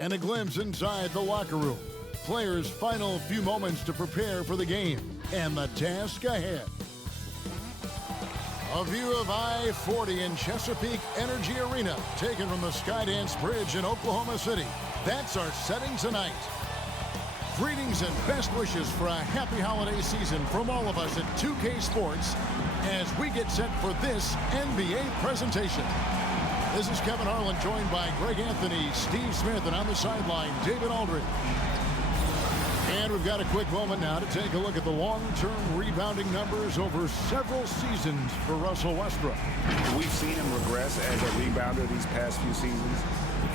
And a glimpse inside the locker room. Players' final few moments to prepare for the game and the task ahead. A view of I-40 in Chesapeake Energy Arena, taken from the Skydance Bridge in Oklahoma City. That's our setting tonight. Greetings and best wishes for a happy holiday season from all of us at 2K Sports as we get set for this NBA presentation. This is Kevin Harlan, joined by Greg Anthony, Steve Smith, and on the sideline, David Aldridge. And we've got a quick moment now to take a look at the long-term rebounding numbers over several seasons for Russell Westbrook. We've seen him regress as a rebounder these past few seasons.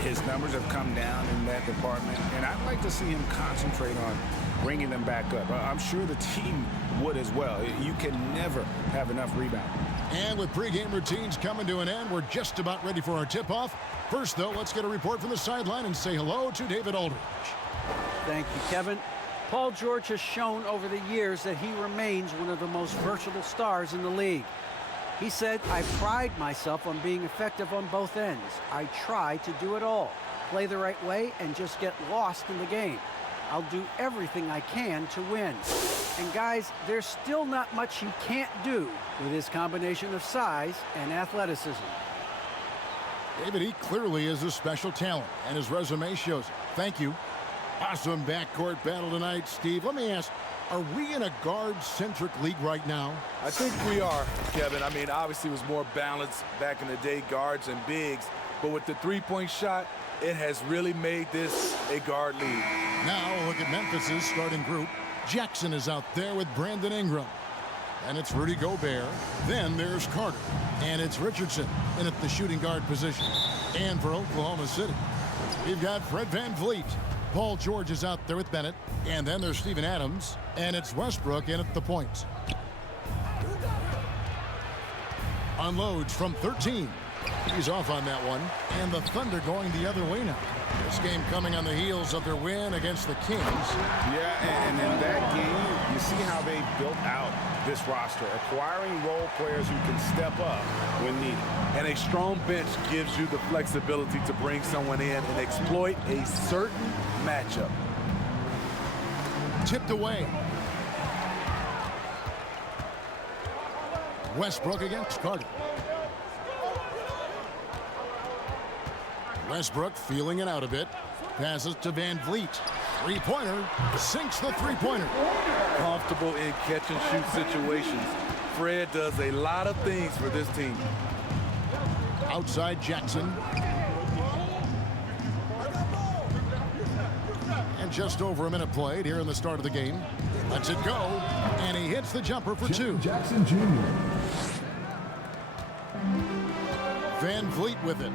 His numbers have come down in that department, and I'd like to see him concentrate on bringing them back up. I'm sure the team would as well. You can never have enough rebounding. And with pregame routines coming to an end, we're just about ready for our tip-off. First, though, let's get a report from the sideline and say hello to David Aldridge. Thank you, Kevin. Paul George has shown over the years that he remains one of the most versatile stars in the league. He said, "I pride myself on being effective on both ends. I try to do it all, play the right way, and just get lost in the game. I'll do everything I can to win." And guys, there's still not much he can't do with his combination of size and athleticism. David, he clearly is a special talent, and his resume shows it. Thank you. Awesome backcourt battle tonight, Steve. Let me ask, are we in a guard-centric league right now? I think we are, Kevin. I mean, obviously it was more balanced back in the day, guards and bigs. But with the three-point shot, it has really made this a guard league. Now look at Memphis's starting group. Jackson is out there with Brandon Ingram. And it's Rudy Gobert. Then there's Carter. And it's Richardson in at the shooting guard position. And for Oklahoma City, you've got Fred VanVleet. Paul George is out there with Bennett. And then there's Steven Adams. And it's Westbrook in at the point. Unloads from 13. He's off on that one. And the Thunder going the other way now. This game coming on the heels of their win against the Kings. Yeah, and in that game, you see how they built out this roster, acquiring role players who can step up when needed. And a strong bench gives you the flexibility to bring someone in and exploit a certain matchup. Tipped away. Westbrook against Carter. Westbrook feeling it out a bit. Passes to VanVleet. Three-pointer. Sinks the three-pointer. Comfortable in catch-and-shoot situations. Fred does a lot of things for this team. Outside Jackson. And just over a minute played here in the start of the game. Lets it go. And he hits the jumper for two. Jackson Jr. VanVleet with it.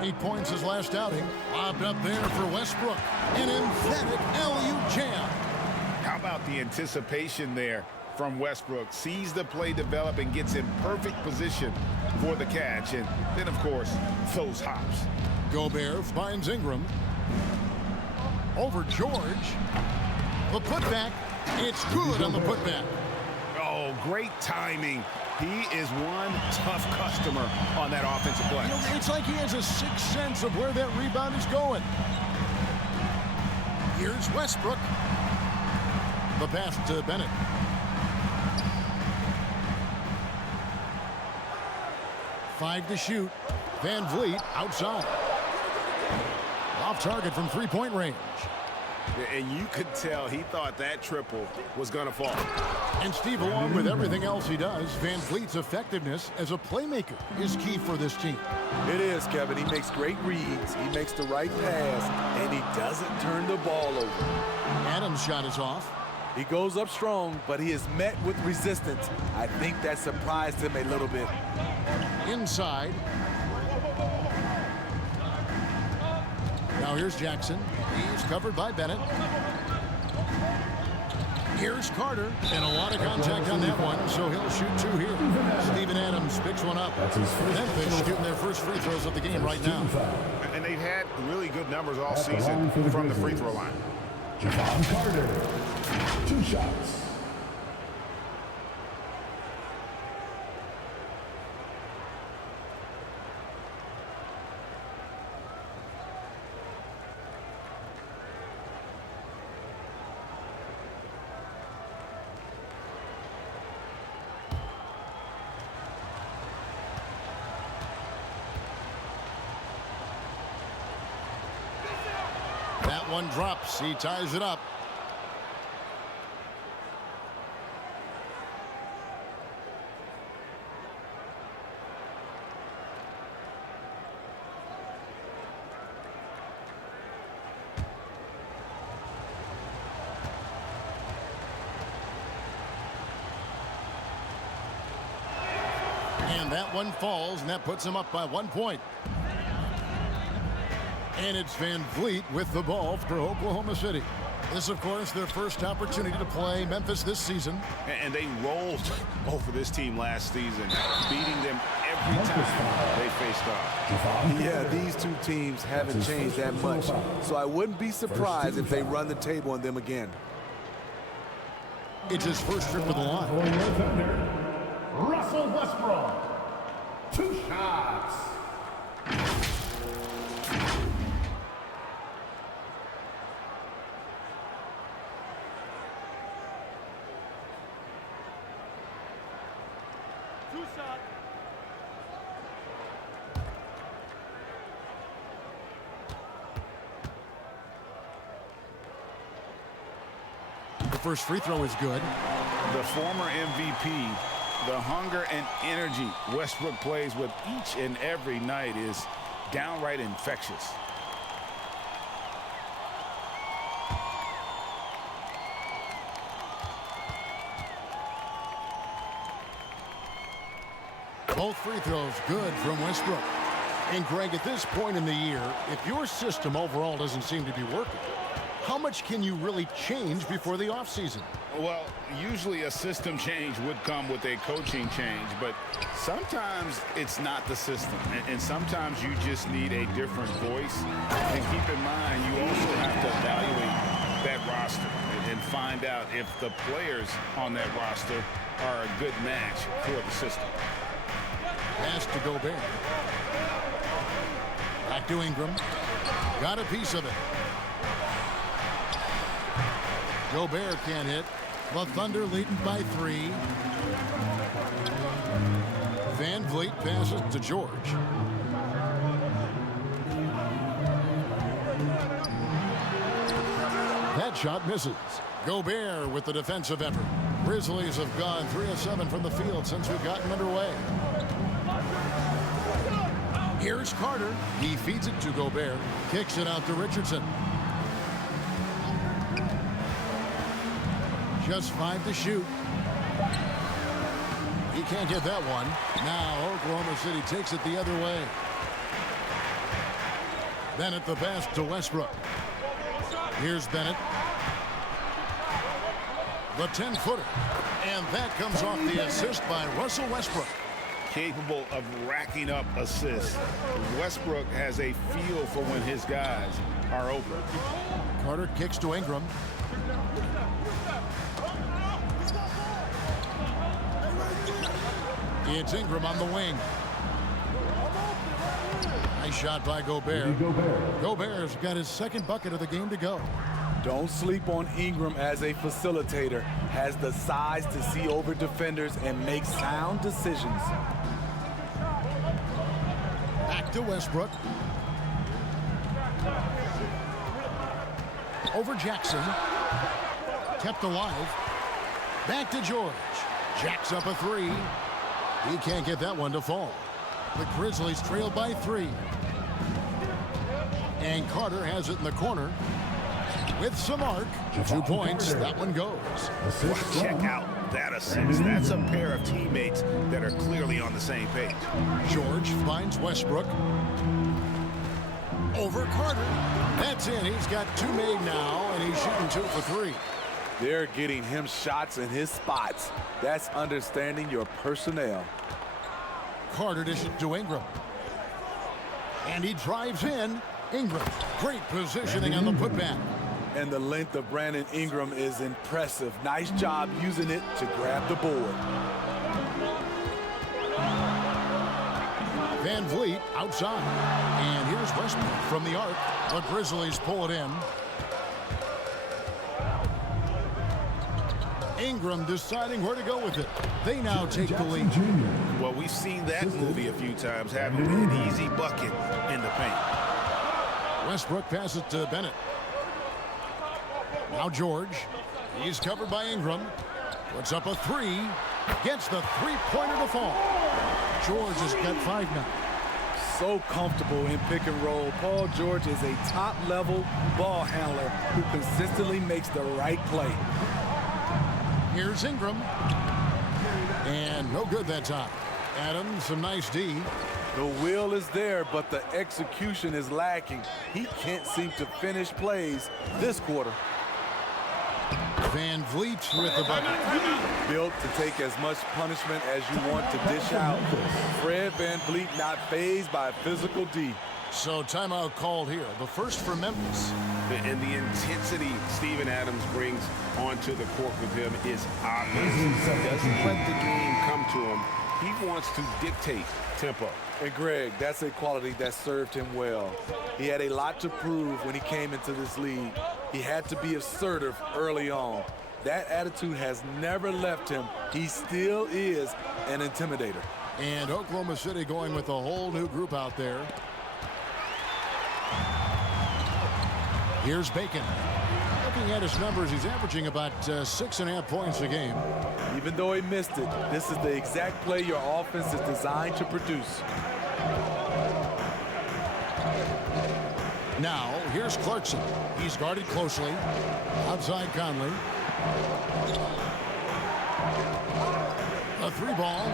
8 points his last outing. Lobbed up there for Westbrook. An emphatic alley-oop jam. How about the anticipation there from Westbrook? Sees the play develop and gets in perfect position for the catch. And then, of course, those hops. Gobert finds Ingram. Over George. The putback. It's good on the putback. Oh, great timing. He is one tough customer on that offensive play. You know, it's like he has a sixth sense of where that rebound is going. Here's Westbrook. The pass to Bennett. Five to shoot. VanVleet outside. Off target from three-point range. And you could tell he thought that triple was going to fall. And Steve, along with everything else he does, VanVleet's effectiveness as a playmaker is key for this team. It is, Kevin. He makes great reads. He makes the right pass, and he doesn't turn the ball over. Adams' shot is off. He goes up strong, but he is met with resistance. I think that surprised him a little bit. Inside. Now here's Jackson. He's covered by Bennett. Here's Carter, and a lot of contact on that one, so he'll shoot two here. Steven Adams picks one up. Memphis shooting their first free throws of the game right now. And they've had really good numbers all season from the free throw line. Javon Carter, 2 shots. That one drops. He ties it up. And that one falls, and that puts him up by 1 point. And it's Van Vliet with the ball for Oklahoma City. This, of course, their first opportunity to play Memphis this season. And they rolled over this team last season, beating them every time they faced off. Yeah, these two teams haven't changed that much, so I wouldn't be surprised if they run the table on them again. It's his first trip to the line. Russell Westbrook, 2 shots. The first free throw is good. The former MVP, the hunger and energy Westbrook plays with each and every night is downright infectious. Both free throws good from Westbrook. And Greg, at this point in the year, if your system overall doesn't seem to be working, how much can you really change before the offseason? Well, usually a system change would come with a coaching change, but sometimes it's not the system. And sometimes you just need a different voice. And keep in mind, you also have to evaluate that roster and find out if the players on that roster are a good match for the system. Pass to Gobert. Back to Ingram. Got a piece of it. Gobert can't hit. The Thunder leading by 3. Van Vliet passes to George. That shot misses. Gobert with the defensive effort. Grizzlies have gone 3 of 7 from the field since we've gotten underway. Here's Carter. He feeds it to Gobert. Kicks it out to Richardson. Just 5 to shoot. He can't get that one. Now Oklahoma City takes it the other way. Bennett the pass to Westbrook. Here's Bennett. The 10-footer. And that comes off the assist by Russell Westbrook. Capable of racking up assists. Westbrook has a feel for when his guys are open. Carter kicks to Ingram. It's Ingram on the wing. Nice shot by Gobert. Gobert's got his second bucket of the game to go. Don't sleep on Ingram as a facilitator. Has the size to see over defenders and make sound decisions. Back to Westbrook. Over Jackson. Kept alive. Back to George. Jacks up a 3. He can't get that one to fall. The Grizzlies trail by 3. And Carter has it in the corner. With some arc. 2 points. That one goes. Check out that assist. That's a pair of teammates that are clearly on the same page. George finds Westbrook. Over Carter. That Gets in. He's got 2 made now, and he's shooting 2 for 3. They're getting him shots in his spots. That's understanding your personnel. Carter dishes to Ingram. And he drives in. Ingram, great positioning on the putback. And the length of Brandon Ingram is impressive. Nice job using it to grab the board. Van Vliet outside. And here's Westbrook from the arc. The Grizzlies pull it in. Ingram deciding where to go with it. They now take the lead. Well, we've seen that movie a few times, having an easy bucket in the paint. Westbrook passes to Bennett. Now George. He's covered by Ingram. Puts up a 3. Gets the three-pointer to fall. George has got 5 now. So comfortable in pick and roll. Paul George is a top-level ball handler who consistently makes the right play. Here's Ingram. And no good that time. Adams, some nice D. The will is there, but the execution is lacking. He can't seem to finish plays this quarter. Van Vliet with the bucket. Built to take as much punishment as you want to dish out. Fred Van Vliet not fazed by physical D. So timeout called here. The first for Memphis. And the intensity Steven Adams brings onto the court with him is obvious. He doesn't let the game come to him. He wants to dictate tempo. And Greg, that's a quality that served him well. He had a lot to prove when he came into this league. He had to be assertive early on. That attitude has never left him. He still is an intimidator. And Oklahoma City going with a whole new group out there. Here's Bacon. Looking at his numbers, he's averaging about 6.5 points a game. Even though he missed it, this is the exact play your offense is designed to produce. Now, here's Clarkson. He's guarded closely. Outside Conley. A 3-ball.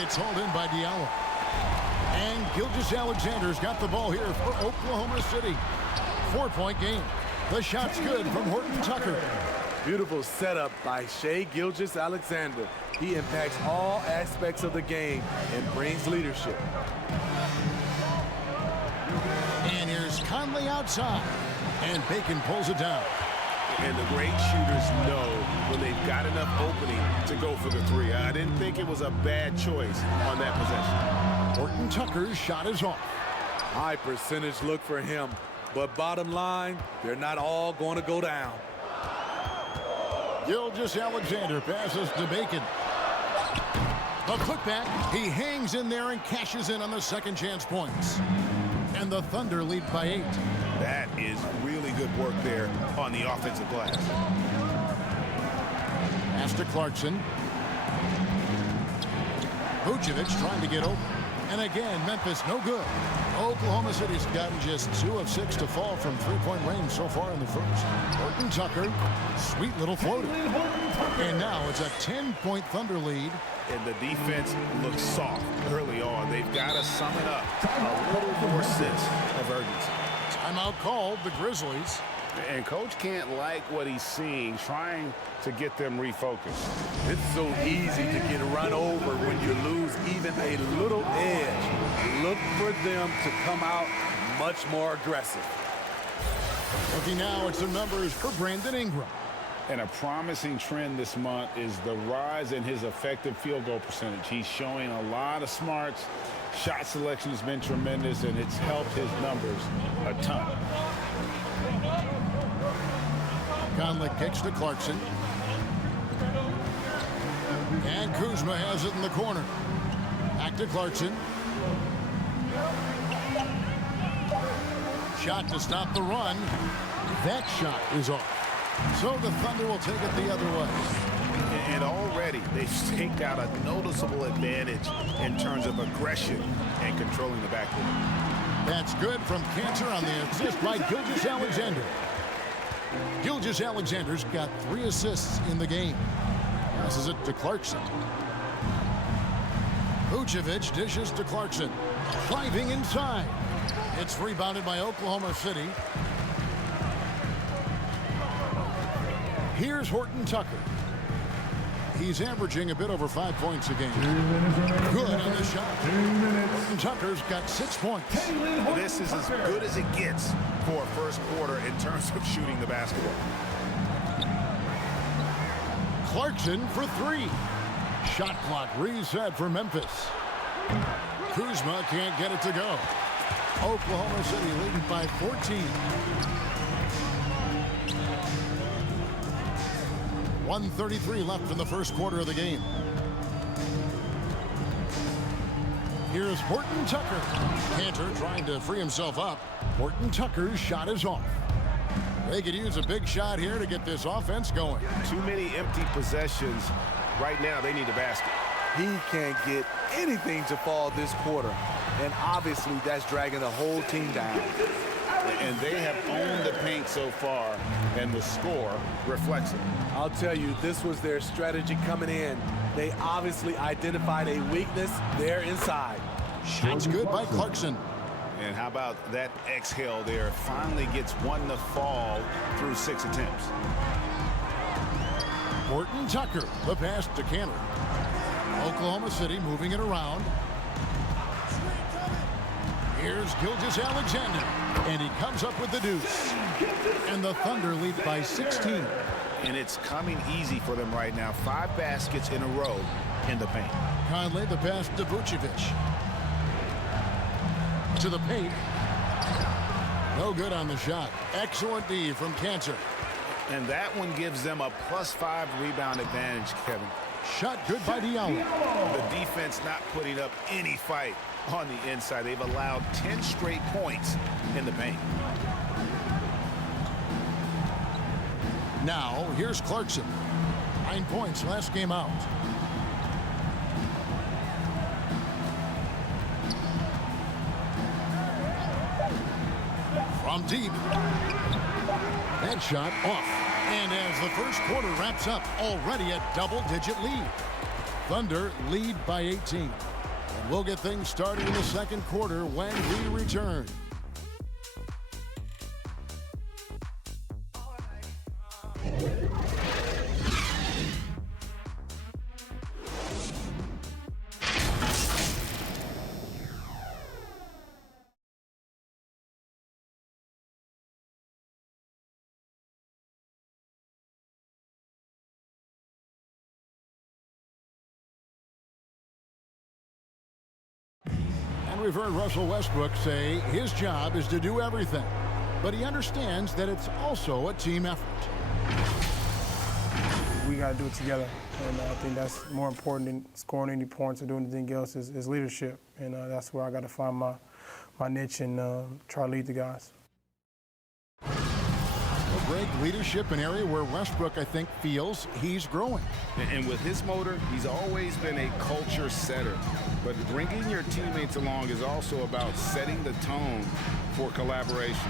It's hauled in by Diallo. And Gilgeous-Alexander's got the ball here for Oklahoma City. 4-point game. The shot's good from Horton Tucker. Beautiful setup by Shai Gilgeous-Alexander. He impacts all aspects of the game and brings leadership. And here's Conley outside. And Bacon pulls it down. And the great shooters know when they've got enough opening to go for the 3. I didn't think it was a bad choice on that possession. Horton Tucker's shot is off. High percentage look for him. But bottom line, they're not all going to go down. Gilgeous-Alexander passes to Bacon. A putback. He hangs in there and cashes in on the second chance points. And the Thunder lead by 8. That is really good work there on the offensive glass. Pass to Clarkson. Vucevic trying to get open. And again, Memphis no good. Oklahoma City's gotten just 2 of 6 to fall from 3-point range so far in the first. Horton Tucker, sweet little floater. And now it's a 10-point Thunder lead. And the defense looks soft early on. They've got to sum it up. A little more sense of urgency. Timeout called, the Grizzlies. And Coach can't like what he's seeing, trying to get them refocused. It's so easy to get run over when you lose even a little edge. Look for them to come out much more aggressive. Looking now at some numbers for Brandon Ingram. And a promising trend this month is the rise in his effective field goal percentage. He's showing a lot of smarts. Shot selection has been tremendous, and it's helped his numbers a ton. Conley kicks to Clarkson. And Kuzma has it in the corner. Back to Clarkson. Shot to stop the run. That shot is off. So the Thunder will take it the other way. And already they've staked out a noticeable advantage in terms of aggression and controlling the backcourt. That's good from Cantor on the assist by Gilgeous-Alexander. Gilgeous-Alexander's got 3 assists in the game. Passes it to Clarkson. Vucevic dishes to Clarkson. Driving inside. It's rebounded by Oklahoma City. Here's Horton Tucker. He's averaging a bit over 5 points a game. Good on the shot. Horton Tucker's got 6 points. This is as good as it gets for a first quarter in terms of shooting the basketball. Clarkson for 3. Shot clock reset for Memphis. Kuzma can't get it to go. Oklahoma City leading by 14. 1:33 left in the first quarter of the game. Here's Horton Tucker. Cantor trying to free himself up. Horton Tucker's shot is off. They could use a big shot here to get this offense going. Too many empty possessions. Right now, they need a basket. He can't get anything to fall this quarter. And obviously, that's dragging the whole team down. And they have owned the paint so far, and the score reflects it. I'll tell you, this was their strategy coming in. They obviously identified a weakness there inside. Shots good by Clarkson. And how about that exhale there? Finally gets one to fall through 6 attempts. Horton Tucker, the pass to Cantor. Oklahoma City moving it around. Here's Gilgeous-Alexander, and he comes up with the deuce. And the Thunder lead by 16. And it's coming easy for them right now. 5 baskets in a row in the paint. Conley, the pass to Vucevic. To the paint. No good on the shot. Excellent D from Cantor. And that one gives them a +5 rebound advantage, Kevin. Shot good by Diallo. The defense not putting up any fight on the inside. They've allowed 10 straight points in the paint. Now, here's Clarkson. 9 points last game out. From deep. That shot off. And as the first quarter wraps up, already a double-digit lead. Thunder lead by 18. And we'll get things started in the second quarter when we return. We've heard Russell Westbrook say his job is to do everything, but he understands that it's also a team effort. We got to do it together, and I think that's more important than scoring any points or doing anything else is leadership, and that's where I got to find my niche and try to lead the guys. Great leadership, an area where Westbrook, I think, feels he's growing. And with his motor, he's always been a culture setter. But bringing your teammates along is also about setting the tone for collaboration.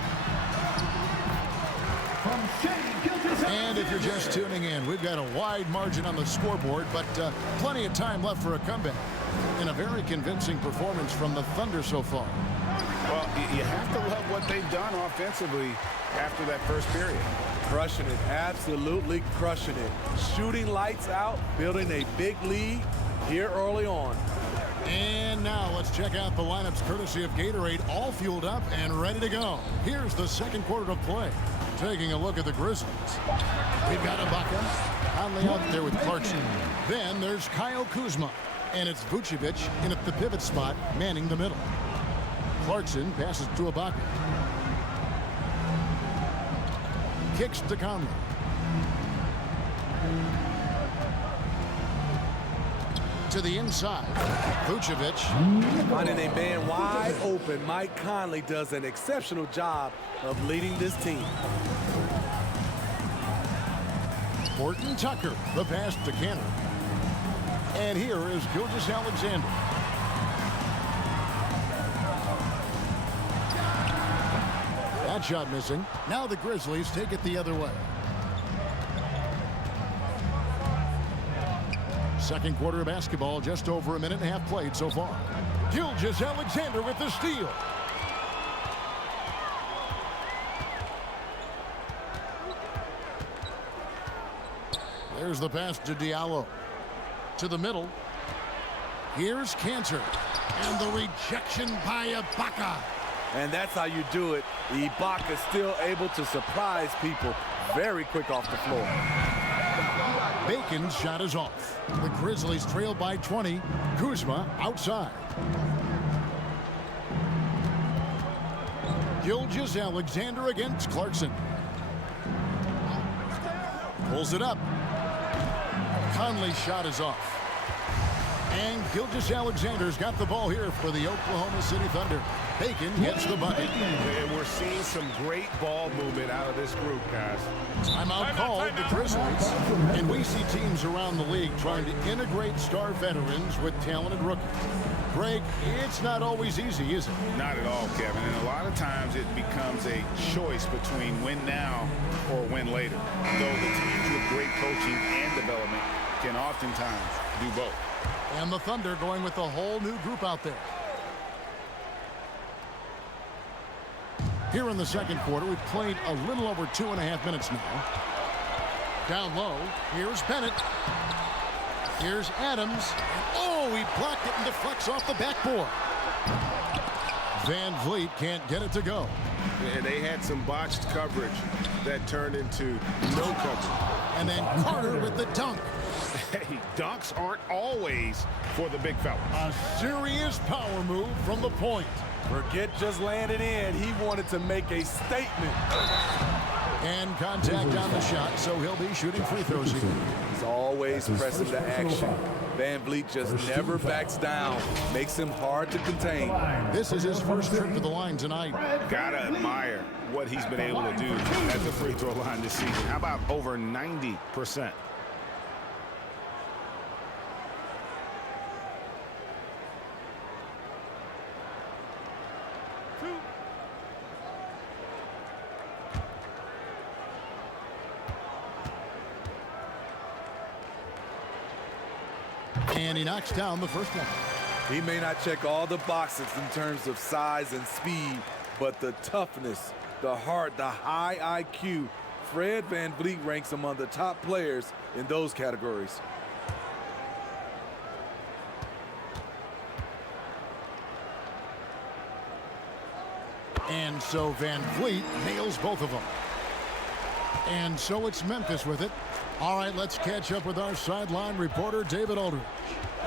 And if you're just tuning in, we've got a wide margin on the scoreboard, but plenty of time left for a comeback. And a very convincing performance from the Thunder so far. Well, you have to love what they've done offensively after that first period. Crushing it, absolutely crushing it. Shooting lights out, building a big lead here early on. And now let's check out the lineups courtesy of Gatorade, all fueled up and ready to go. Here's the second quarter of play. Taking a look at the Grizzlies. We've got Ibaka, Conley out there with Clarkson. Then there's Kyle Kuzma, and it's Vucevic in at the pivot spot, manning the middle. Clarkson passes to Ibaka. Kicks to Conley. To the inside. Vucevic. Finding a man wide open, Mike Conley does an exceptional job of leading this team. Horton Tucker, the pass to Cantor. And here is Gilgeous-Alexander. That shot missing. Now the Grizzlies take it the other way. Second quarter of basketball, just over a minute and a half played so far. Gilgeous-Alexander with the steal. There's the pass to Diallo. To the middle. Here's Cantor. And the rejection by Ibaka. And that's how you do it. Ibaka still able to surprise people very quick off the floor. Bacon's shot is off. The Grizzlies trail by 20. Kuzma outside. Gilgeous-Alexander against Clarkson. Pulls it up. Conley's shot is off. And Gilgeous-Alexander's got the ball here for the Oklahoma City Thunder. Bacon gets the bucket. And we're seeing some great ball movement out of this group, guys. Timeout called the Grizzlies. And we see teams around the league trying to integrate star veterans with talented rookies. Greg, it's not always easy, is it? Not at all, Kevin. And a lot of times it becomes a choice between win now or win later. Though the teams with great coaching and development can oftentimes do both. And the Thunder going with a whole new group out there. Here in the second quarter, we've played a little over 2.5 minutes now. Down low, here's Bennett. Here's Adams. Oh, he blocked it and deflects off the backboard. Van Vliet can't get it to go. And they had some botched coverage that turned into no coverage. And then Carter with the dunk. Hey, dunks aren't always for the big fella. A serious power move from the point. Forget just laying it in. He wanted to make a statement. And contact on the shot, so he'll be shooting free throws here. He's always pressing the action. Van Vliet just never backs down. Makes him hard to contain. This is his first trip to the line tonight. Gotta admire what he's been able to do at the free throw line this season. How about over 90%? And he knocks down the first one. He may not check all the boxes in terms of size and speed, but the toughness, the heart, the high IQ, Fred Van Vliet ranks among the top players in those categories. And so Van Vliet nails both of them. And so it's Memphis with it. All right, let's catch up with our sideline reporter, David Aldridge.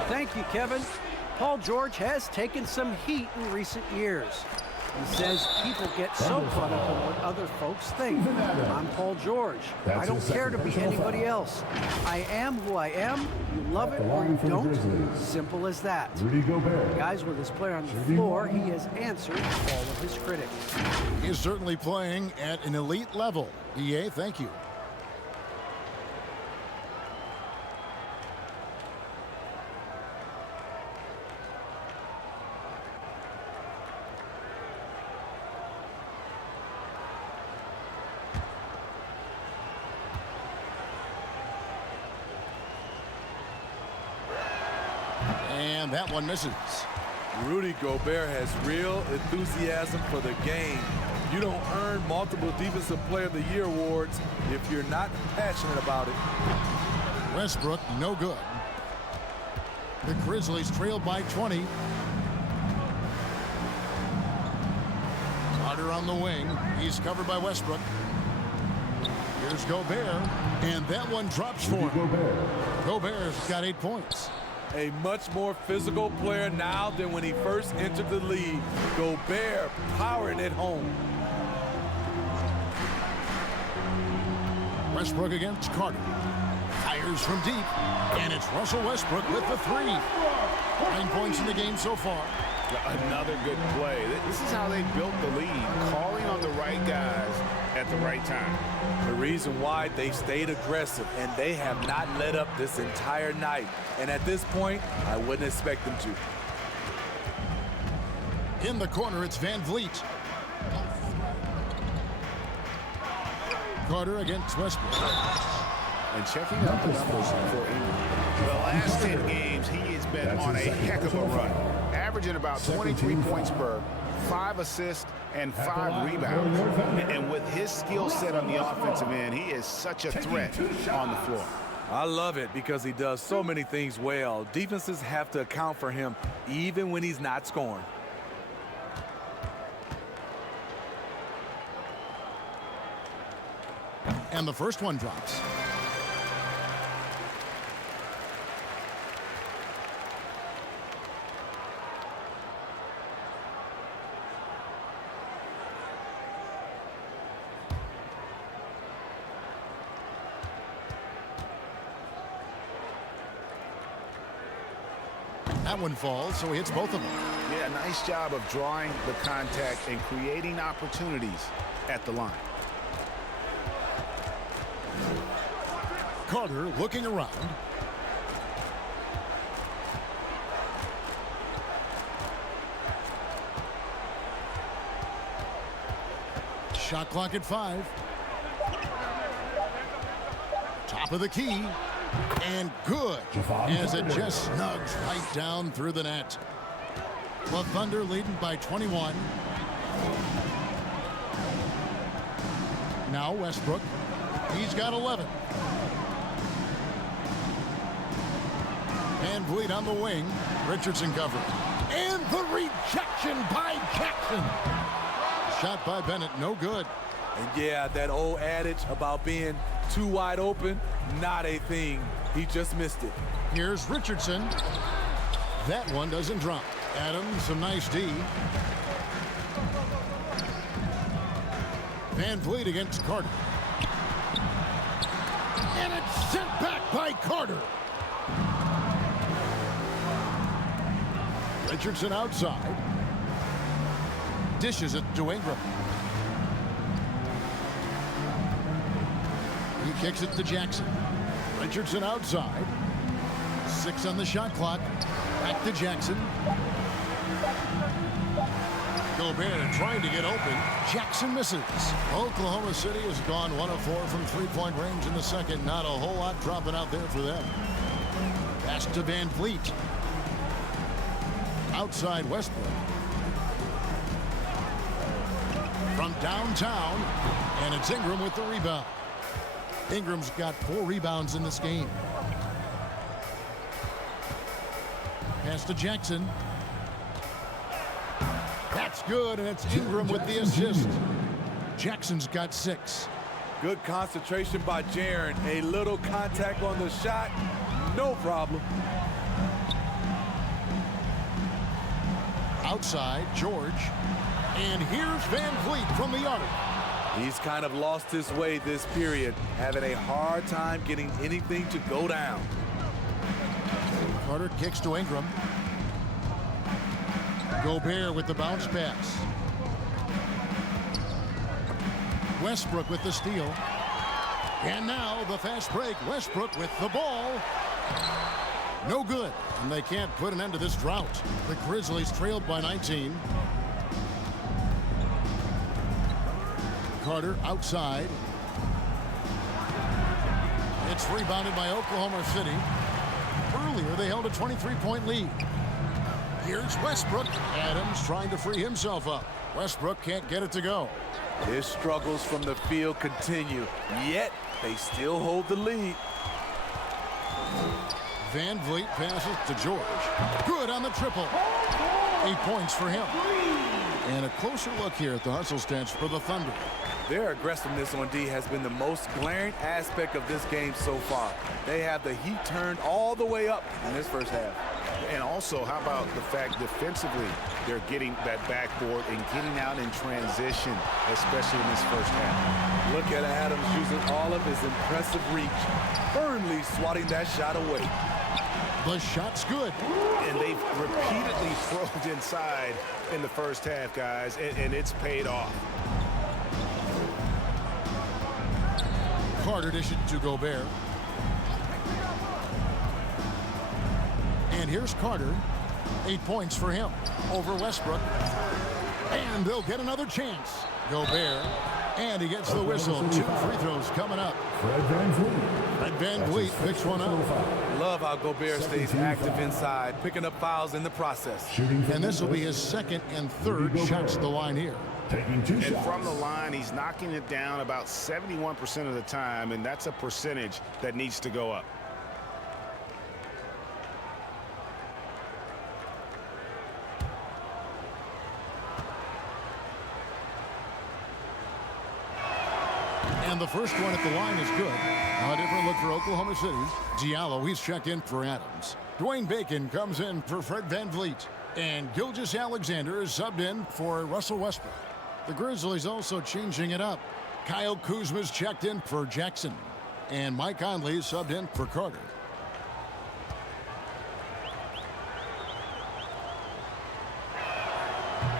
Thank you, Kevin. Paul George has taken some heat in recent years. He says people get so caught up in what other folks think. I'm Paul George. I don't care to be anybody else. I am who I am. You love it or you don't. Simple as that. Guys, with his player on the floor, he has answered all of his critics. He is certainly playing at an elite level. EA, thank you. And that one misses. Rudy Gobert has real enthusiasm for the game. You don't earn multiple Defensive Player of the Year awards if you're not passionate about it. Westbrook, no good. The Grizzlies trail by 20. Carter on the wing. He's covered by Westbrook. Here's Gobert. And that one drops for him. Gobert's got 8 points. A much more physical player now than when he first entered the league. Gobert powering it home. Westbrook against Carter. Fires from deep. And it's Russell Westbrook with the 3. 9 points in the game so far. Another good play. This is how they built the lead, calling on the right guys at the right time. The reason why they've stayed aggressive, and they have not let up this entire night. And at this point, I wouldn't expect them to. In the corner, it's Van Vliet. Carter against Westbrook. And checking out the numbers for Ingram. The last 10 games, he has been on a heck of a run, averaging about 23 points per, 5 assists, and 5 rebounds. And with his skill set on the offensive end, he is such a threat on the floor. I love it because he does so many things well. Defenses have to account for him even when he's not scoring. And the first one drops. That one falls, so he hits both of them. Yeah, nice job of drawing the contact and creating opportunities at the line. Carter looking around. Shot clock at 5. Top of the key. And good, as it just snugs right down through the net. The Thunder leading by 21. Now Westbrook. He's got 11. Van Vliet on the wing. Richardson covered. And the rejection by Jackson. Shot by Bennett, no good. And yeah, that old adage about being too wide open, not a thing. He just missed it. Here's Richardson. That one doesn't drop. Adams, some nice D. Van Vliet against Carter. And it's sent back by Carter. Richardson outside. Dishes it to Ingram. He kicks it to Jackson. Richardson outside. 6 on the shot clock. Back to Jackson. Gobert trying to get open. Jackson misses. Oklahoma City has gone 1 of 4 from three-point range in the second. Not a whole lot dropping out there for them. Pass to Van Vliet. Outside Westbrook. From downtown. And it's Ingram with the rebound. Ingram's got 4 rebounds in this game. Pass to Jackson. That's good, and it's Ingram with the assist. Jackson's got 6. Good concentration by Jaren. A little contact on the shot, no problem. Outside, George. And here's Van Vliet from the arc. He's kind of lost his way this period, having a hard time getting anything to go down. Carter kicks to Ingram. Gobert with the bounce pass. Westbrook with the steal. And now the fast break. Westbrook with the ball. No good. And they can't put an end to this drought. The Grizzlies trailed by 19. Carter outside. It's rebounded by Oklahoma City. Earlier, they held a 23-point lead. Here's Westbrook. Adams trying to free himself up. Westbrook can't get it to go. His struggles from the field continue, yet they still hold the lead. Van Vliet passes to George. Good on the triple. 8 points for him. And a closer look here at the hustle stats for the Thunder. Their aggressiveness on D has been the most glaring aspect of this game so far. They have the heat turned all the way up in this first half. And also, how about the fact defensively, they're getting that backboard and getting out in transition, especially in this first half. Look at Adams using all of his impressive reach, firmly swatting that shot away. The shot's good. And they've repeatedly thrown inside in the first half, guys, and it's paid off. Carter dishes to Gobert. And here's Carter. 8 points for him over Westbrook. And they'll get another chance. Gobert. And he gets the whistle. 2 free throws coming up. Fred Van Vliet picks one up. Love how Gobert stays active inside, picking up fouls in the process. And this will be his second and third shots at the line here. Taking 2 shots. And from the line, he's knocking it down about 71% of the time, and that's a percentage that needs to go up. And the first one at the line is good. A different look for Oklahoma City. Diallo, he's checked in for Adams. Dwayne Bacon comes in for Fred VanVleet. And Gilgeous-Alexander is subbed in for Russell Westbrook. The Grizzlies also changing it up. Kyle Kuzma's checked in for Jackson. And Mike Conley is subbed in for Carter.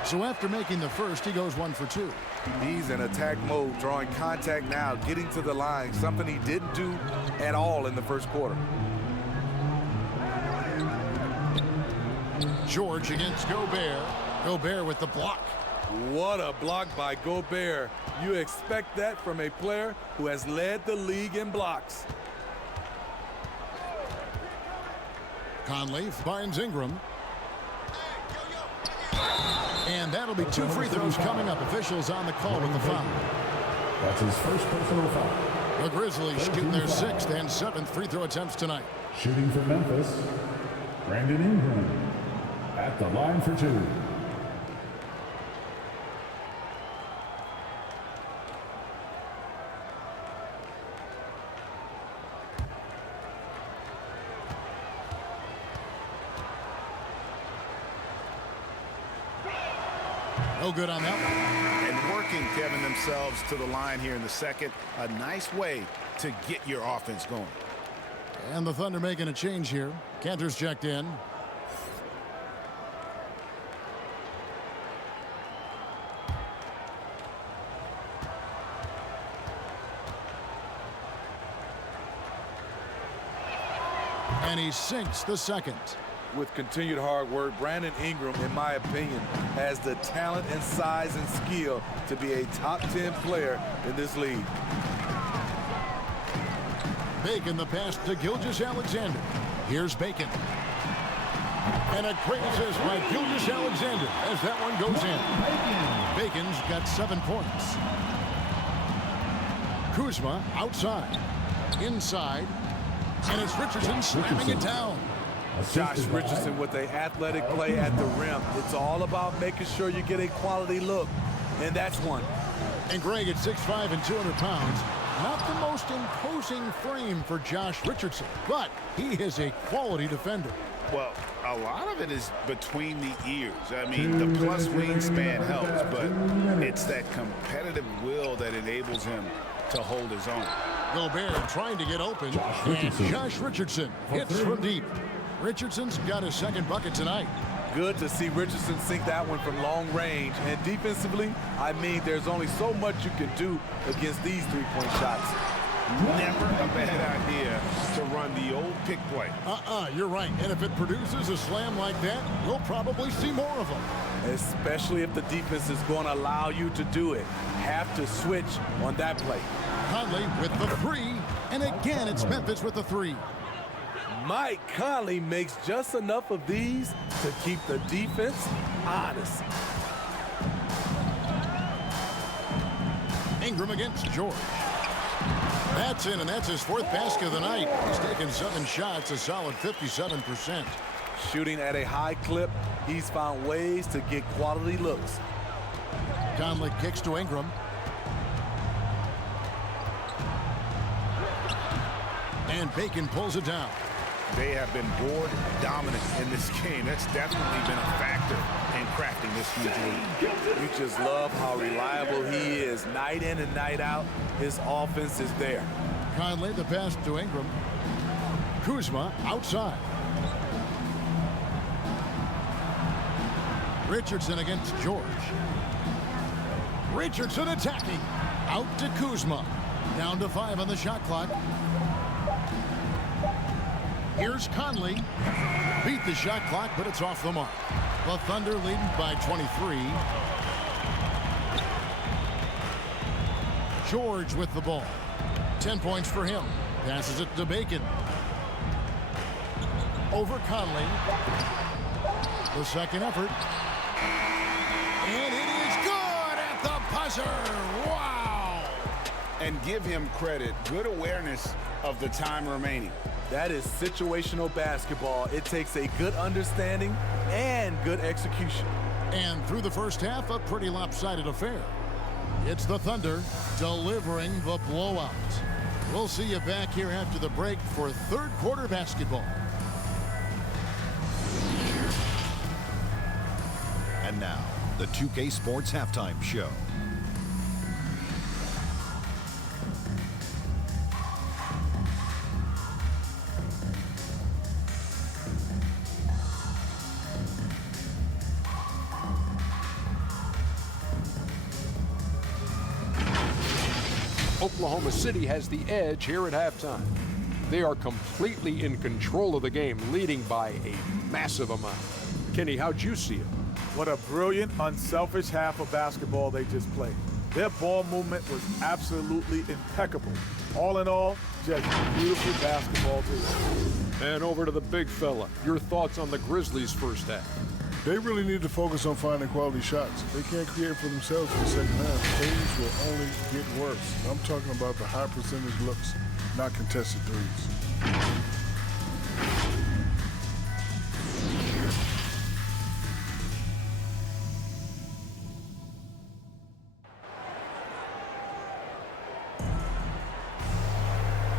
So after making the first, he goes 1 for 2. He's in attack mode, drawing contact now, getting to the line, something he didn't do at all in the first quarter. George against Gobert. Gobert with the block. What a block by Gobert. You expect that from a player who has led the league in blocks. Conley finds Ingram. And that'll be 2 free throws coming up. Officials on the call with the foul. That's his first personal foul. The Grizzlies shooting their 6th and 7th free throw attempts tonight. Shooting for Memphis, Brandon Ingram at the line for 2. No good on that one. And working, Kevin, themselves to the line here in the second. A nice way to get your offense going. And the Thunder making a change here. Cantor's checked in. And he sinks the second. With continued hard work, Brandon Ingram, in my opinion, has the talent and size and skill to be a top 10 player in this league. Bacon the pass to Gilgeous-Alexander. Here's Bacon. And a great assist by Gilgeous-Alexander as that one goes in. Bacon's got 7 points. Kuzma outside. Inside. And it's Richardson slamming it down. Josh Richardson with an athletic play at the rim. It's all about making sure you get a quality look, and that's one. And Greg at 6'5" and 200 pounds. Not the most imposing frame for Josh Richardson, but he is a quality defender. Well, a lot of it is between the ears. I mean, the plus wingspan helps, but it's that competitive will that enables him to hold his own. Gobert trying to get open, and Josh Richardson hits from deep. Richardson's got his 2nd bucket tonight. Good to see Richardson sink that one from long range. And defensively, I mean, there's only so much you can do against these 3-point shots. Never a bad idea to run the old pick play. You're right. And if it produces a slam like that, we'll probably see more of them. Especially if the defense is going to allow you to do it. Have to switch on that play. Conley with the 3, and again it's Memphis with the 3. Mike Conley makes just enough of these to keep the defense honest. Ingram against George. That's in, and that's his 4th basket of the night. He's taken 7 shots, a solid 57%. Shooting at a high clip, he's found ways to get quality looks. Conley kicks to Ingram. And Bacon pulls it down. They have been board dominant in this game. That's definitely been a factor in crafting this huge lead. You just love how reliable he is. Night in and night out, his offense is there. Conley, the pass to Ingram. Kuzma outside. Richardson against George. Richardson attacking. Out to Kuzma. Down to 5 on the shot clock. Here's Conley. Beat the shot clock, but it's off the mark. The Thunder leading by 23. George with the ball. 10 points for him. Passes it to Bacon. Over Conley. The second effort. And it is good at buzzer. Wow! And give him credit. Good awareness of the time remaining. That is situational basketball. It takes a good understanding and good execution. And through the first half, a pretty lopsided affair. It's the Thunder delivering the blowout. We'll see you back here after the break for third quarter basketball. And now, the 2K Sports Halftime Show. Oklahoma City has the edge here at halftime. They are completely in control of the game, leading by a massive amount. Kenny, how'd you see it? What a brilliant, unselfish half of basketball they just played. Their ball movement was absolutely impeccable. All in all, just beautiful basketball today. And over to the big fella. Your thoughts on the Grizzlies' first half? They really need to focus on finding quality shots. If they can't create for themselves in the second half, things will only get worse. I'm talking about the high percentage looks, not contested threes.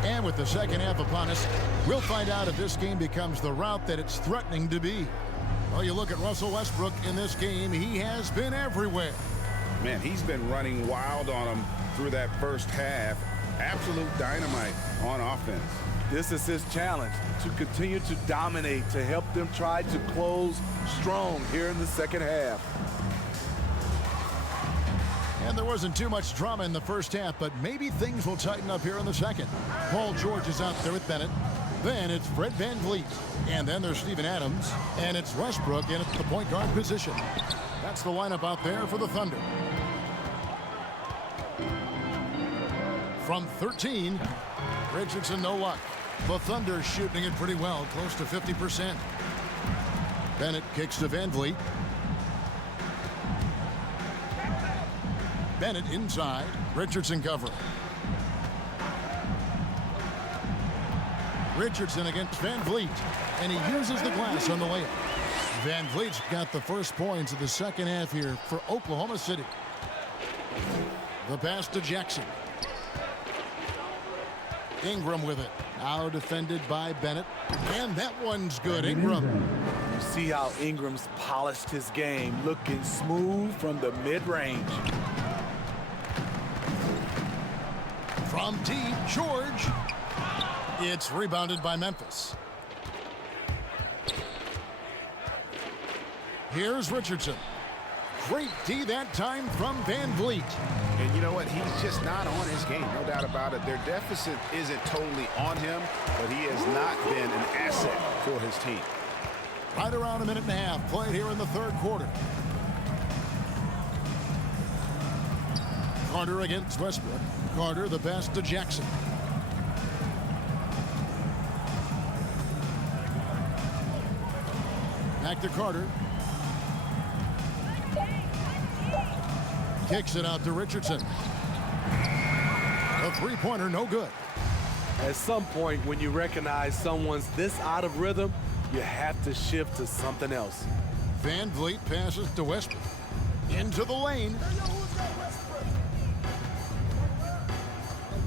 And with the second half upon us, we'll find out if this game becomes the route that it's threatening to be. Well, you look at Russell Westbrook in this game, he has been everywhere. Man, he's been running wild on them through that first half. Absolute dynamite on offense. This is his challenge, to continue to dominate, to help them try to close strong here in the second half. And there wasn't too much drama in the first half, but maybe things will tighten up here in the second. Paul George is out there with Bennett. Then it's Fred VanVleet. And then there's Steven Adams. And it's Westbrook in at the point guard position. That's the lineup out there for the Thunder. From 13, Richardson no luck. The Thunder shooting it pretty well, close to 50%. Bennett kicks to VanVleet. Bennett inside. Richardson covering. Richardson against VanVleet, and he uses the glass on the layup. VanVleet's got the first points of the second half here for Oklahoma City. The pass to Jackson. Ingram with it. Now defended by Bennett. And that one's good. Ingram. You see how Ingram's polished his game, looking smooth from the mid-range. From deep, George. It's rebounded by Memphis. Here's Richardson. Great D that time from VanVleet. And you know what? He's just not on his game, no doubt about it. Their deficit isn't totally on him, but he has not been an asset for his team. Right around a minute and a half played here in the third quarter. Carter against Westbrook. Carter, the pass to Jackson. Back to Carter. Kicks it out to Richardson. A three-pointer, no good. At some point, when you recognize someone's this out of rhythm, you have to shift to something else. VanVleet passes to Westbrook. Into the lane.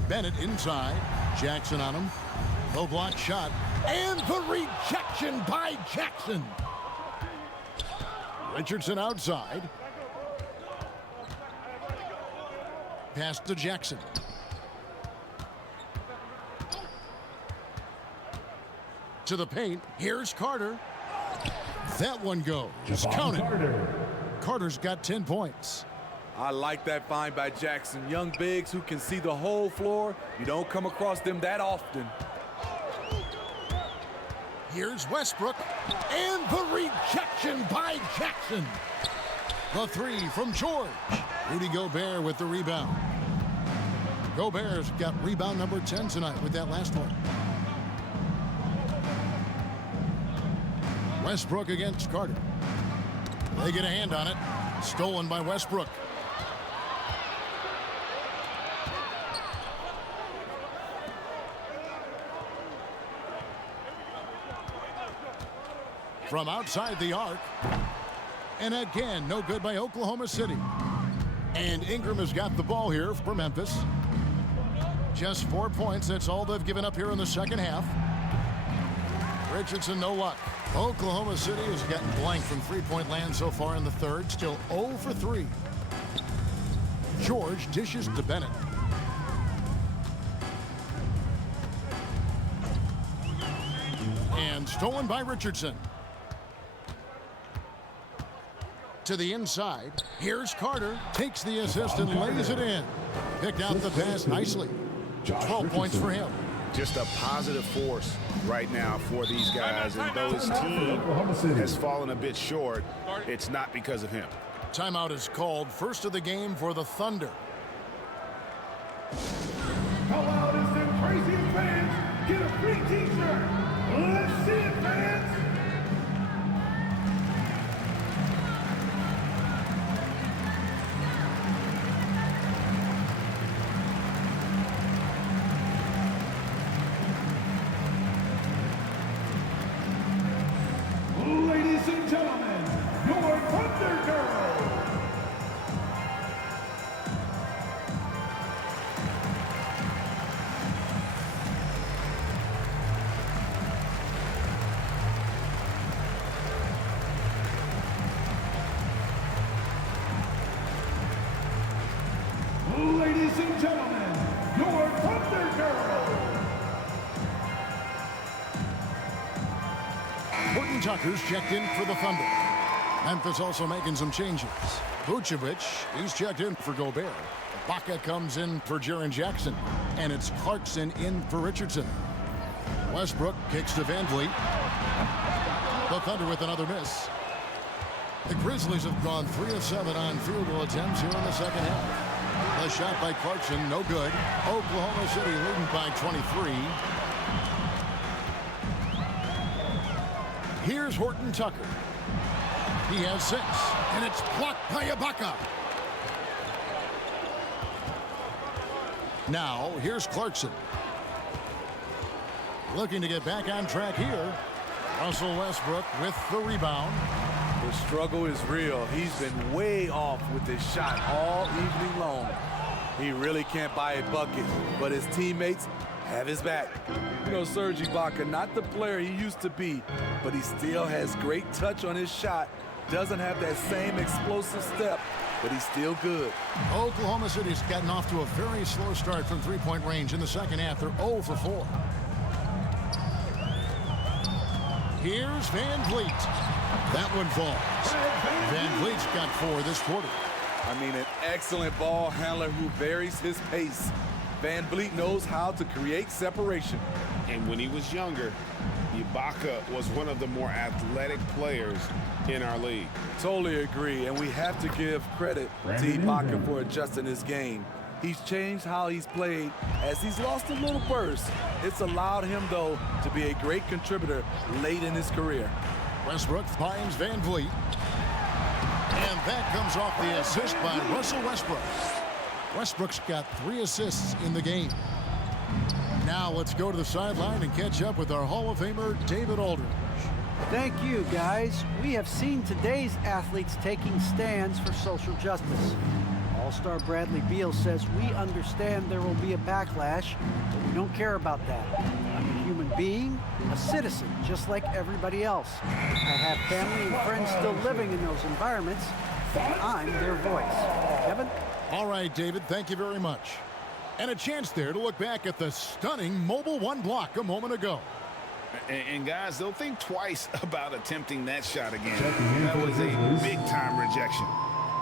Bennett inside. Jackson on him. No block shot. And the rejection by Jackson. Richardson outside. Pass to Jackson. To the paint. Here's Carter. That one goes. Just count it. Carter's got 10 points. I like that find by Jackson. Young bigs who can see the whole floor. You don't come across them that often. Here's Westbrook. And the rejection by Jackson. The three from George. Rudy Gobert with the rebound. Gobert's got rebound number 10 tonight with that last one. Westbrook against Carter. They get a hand on it. Stolen by Westbrook. from outside the arc. And again, no good by Oklahoma City. And Ingram has got the ball here for Memphis. Just 4 points. That's all they've given up here in the second half. Richardson, no luck. Oklahoma City has gotten blank from three-point land so far in the third. Still 0 for 3. George dishes to Bennett. And stolen by Richardson. To the inside. Here's Carter. Takes the assist and lays it in. Picked out the pass nicely. 12 points for him. Just a positive force right now for these guys. And though his team has fallen a bit short, it's not because of him. Timeout is called. First of the game for the Thunder. How loud is them crazy fans? Get a free t-shirt. Let's see it, fans. Ladies and gentlemen, your Thunder Girl. Ladies and gentlemen, your Thunder Girl. Horton Tucker's checked in for the Thunder. Memphis also making some changes. Vucevic, he's checked in for Gobert. Baca comes in for Jaren Jackson. And it's Clarkson in for Richardson. Westbrook kicks to Van Vliet. The Thunder with another miss. The Grizzlies have gone 3 of 7 on field goal attempts here in the second half. The shot by Clarkson, no good. Oklahoma City leading by 23. Here's Horton Tucker. He has 6, and it's blocked by Ibaka. Now, here's Clarkson. Looking to get back on track here. Russell Westbrook with the rebound. The struggle is real. He's been way off with his shot all evening long. He really can't buy a bucket, but his teammates have his back. You know, Serge Ibaka, not the player he used to be, but he still has great touch on his shot. Doesn't have that same explosive step, but he's still good. Oklahoma City's gotten off to a very slow start from three-point range in the second half. They're 0 for 4. Here's Van Vliet. That one falls. Van Vliet's got 4 this quarter. I mean, an excellent ball handler who varies his pace. Van Vliet knows how to create separation. And when he was younger, Ibaka was one of the more athletic players in our league. Totally agree, and we have to give credit to Ibaka for adjusting his game. He's changed how he's played as he's lost a little burst. It's allowed him, though, to be a great contributor late in his career. Westbrook finds Van Vliet. And that comes off the assist by Russell Westbrook. Westbrook's got 3 assists in the game. Now let's go to the sideline and catch up with our Hall of Famer, David Aldridge. Thank you, guys. We have seen today's athletes taking stands for social justice. All-Star Bradley Beal says, "We understand there will be a backlash, but we don't care about that. I'm a human being, a citizen, just like everybody else. I have family and friends still living in those environments, and I'm their voice." Kevin? All right, David, thank you very much. And a chance there to look back at the stunning Mobile One block a moment ago. And guys, they'll think twice about attempting that shot again. That was a big-time rejection.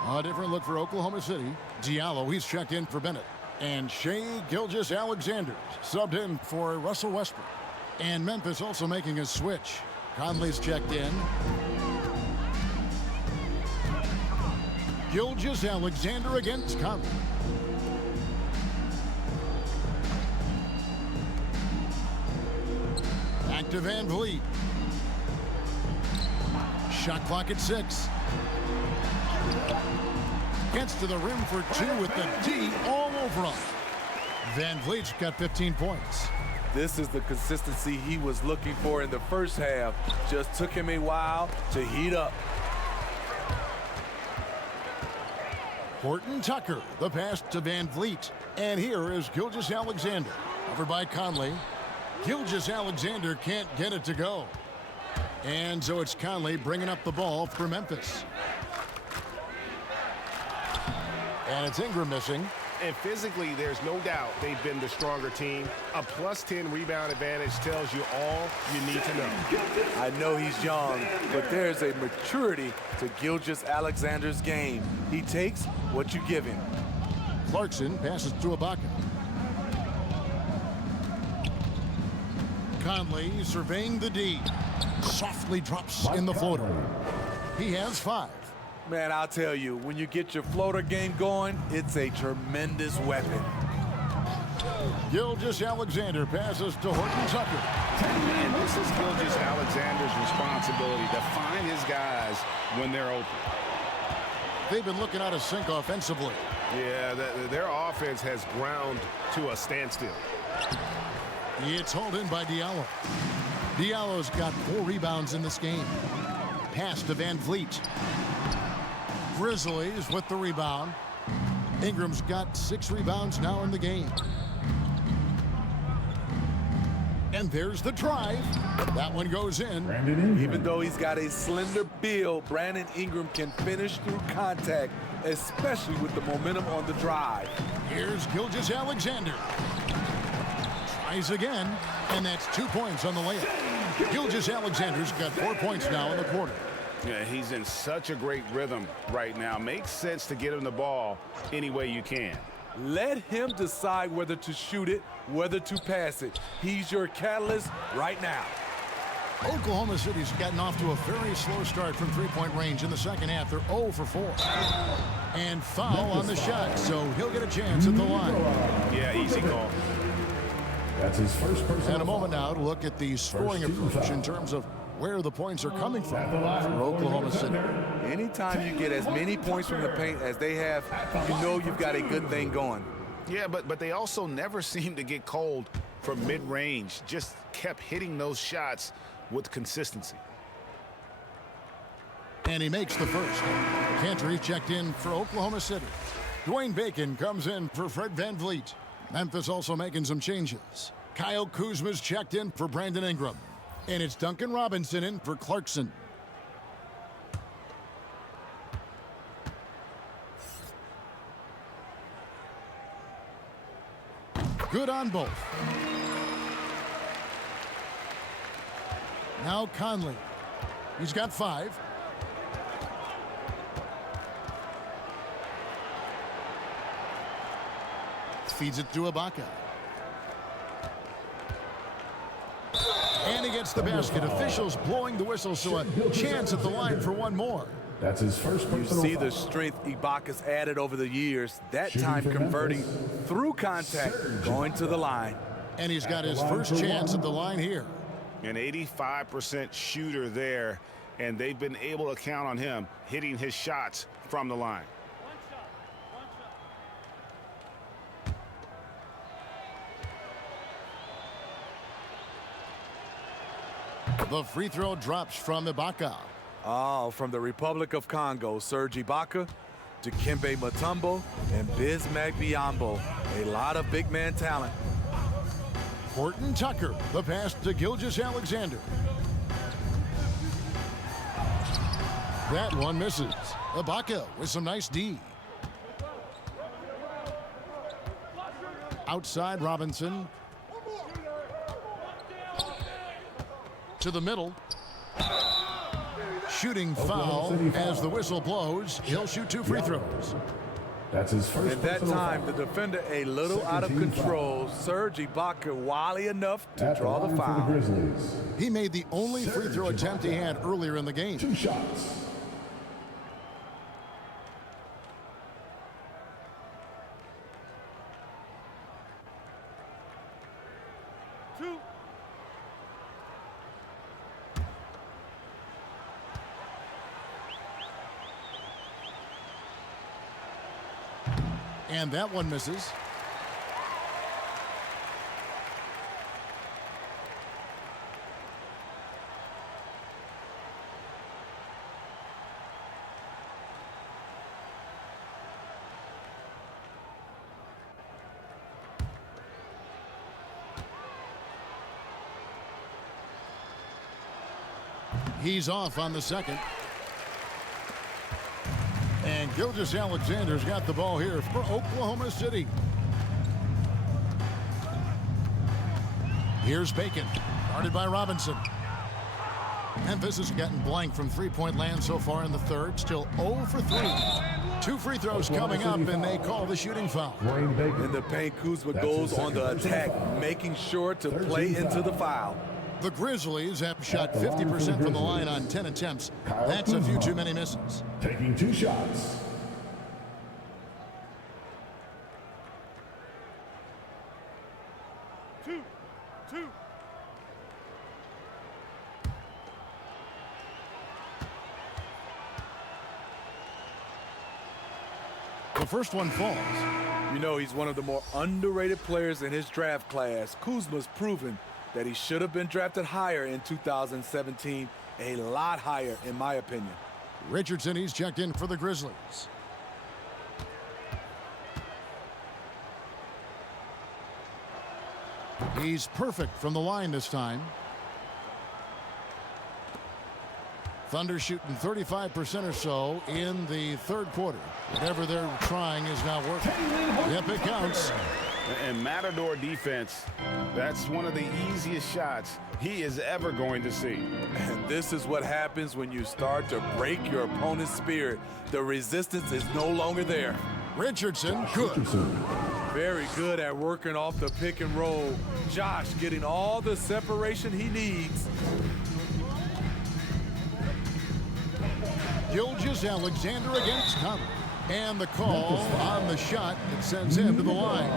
A different look for Oklahoma City. Diallo, he's checked in for Bennett. And Shai Gilgeous-Alexander subbed in for Russell Westbrook. And Memphis also making a switch. Conley's checked in. Gilgeous-Alexander against Conley. Back to Van Vliet. Shot clock at 6. Gets to the rim for 2 with the D all over him. Van Vliet's got 15 points. This is the consistency he was looking for in the first half. Just took him a while to heat up. Horton Tucker, the pass to Van Vliet. And here is Gilgeous-Alexander. Covered by Conley. Gilgeous-Alexander can't get it to go. And so it's Conley bringing up the ball for Memphis. And it's Ingram missing. And physically, there's no doubt they've been the stronger team. A +10 rebound advantage tells you all you need to know. I know he's young, but there's a maturity to Gilgeous-Alexander's game. He takes what you give him. Clarkson passes to Ibaka. Conley surveying the D. Softly drops in the floater. He has 5. Man, I'll tell you, when you get your floater game going, it's a tremendous weapon. Gilgeous-Alexander passes to Horton Tucker. And this is Gilgeous-Alexander's responsibility to find his guys when they're open. They've been looking out of sync offensively. Yeah, their offense has ground to a standstill. It's hauled in by Diallo. Diallo's got 4 rebounds in this game. Pass to Van Vliet. Grizzlies with the rebound. Ingram's got 6 rebounds now in the game. And there's the drive. That one goes in. Even though he's got a slender build, Brandon Ingram can finish through contact, especially with the momentum on the drive. Here's Gilgeous-Alexander. Tries again, and that's 2 points on the layup. Gilgeous-Alexander's got 4 points now in the quarter. Yeah, he's in such a great rhythm right now. Makes sense to get him the ball any way you can. Let him decide whether to shoot it, whether to pass it. He's your catalyst right now. Oklahoma City's gotten off to a very slow start from three-point range in the second half. They're 0 for 4. And foul on the shot, so he'll get a chance at the line. Yeah, easy call. That's his first personal. And a moment now to look at the scoring approach in terms of where the points are coming from for Oklahoma City. Anytime you get as many points from the paint as they have, you know you've got a good thing going. Yeah, but they also never seem to get cold from mid-range. Just kept hitting those shots with consistency. And he makes the first. Cantor checked in for Oklahoma City. Dwayne Bacon comes in for Fred Van Vliet. Memphis also making some changes. Kyle Kuzma's checked in for Brandon Ingram. And it's Duncan Robinson in for Clarkson. Good on both. Now Conley. He's got 5. Feeds it to Ibaka. And he gets the basket. Officials blowing the whistle, so a chance at the line for one more. That's his first You personal see foul. the strength Ibaka's added over the years. That time converting through contact, going to the line. And he's got his first chance at the line here. An 85% shooter there, and they've been able to count on him hitting his shots from the line. The free throw drops from Ibaka. Oh, from the Republic of Congo, Serge Ibaka, Dikembe Mutombo, and Bismack Biyombo. A lot of big man talent. Horton Tucker, the pass to Gilgeous-Alexander. That one misses. Ibaka with some nice D. Outside Robinson. To the middle. Shooting foul as the whistle blows. He'll shoot 2 free throws. That's his first. At that time, the defender a little out of control. Serge Ibaka wily enough to draw the foul. He made the only free throw attempt he had earlier in the game. 2 shots. And that one misses. He's off on the second. And Gilgeous-Alexander's got the ball here for Oklahoma City. Here's Bacon, guarded by Robinson. Memphis has gotten blank from three-point land so far in the third. Still 0 for 3. 2 free throws coming up, and they call the shooting foul. In the paint, Kuzma goes on the attack, making sure to play into the foul. The Grizzlies have shot 50% from the line on 10 attempts. That's a few too many misses. Taking 2 shots. Two. The first one falls. You know, he's one of the more underrated players in his draft class. Kuzma's proven that he should have been drafted higher in 2017, a lot higher in my opinion. Richardson, he's checked in for the Grizzlies. He's perfect from the line this time. Thunder shooting 35% or so in the third quarter. Whatever they're trying is not working. Yep, it counts. And Matador defense, that's one of the easiest shots he is ever going to see. And this is what happens when you start to break your opponent's spirit. The resistance is no longer there. Richardson, good. Very good at working off the pick and roll. Josh getting all the separation he needs. Gilgeous-Alexander against Conley. And the call on the shot that sends him to the line.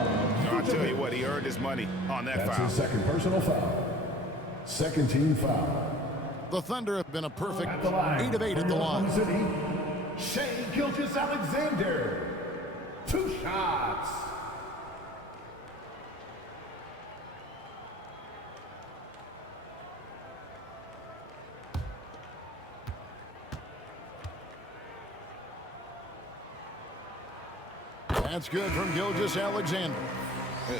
I'll tell you what, he earned his money on that foul. That's his second personal foul. Second team foul. The Thunder have been a perfect 8 of 8 at the line. Shai Gilgeous-Alexander. 2 shots. That's good from Gilgeous-Alexander.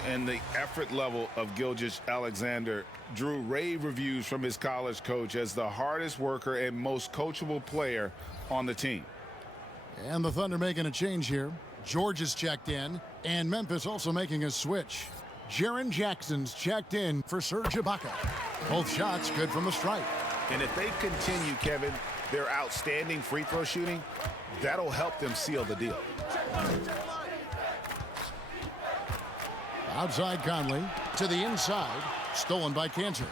And the effort level of Gilgeous-Alexander drew rave reviews from his college coach as the hardest worker and most coachable player on the team. And the Thunder making a change here. George is checked in, and Memphis also making a switch. Jaren Jackson's checked in for Serge Ibaka. Both shots good from the stripe. And if they continue, Kevin, their outstanding free throw shooting, that'll help them seal the deal. Outside Conley to the inside, stolen by Cantor.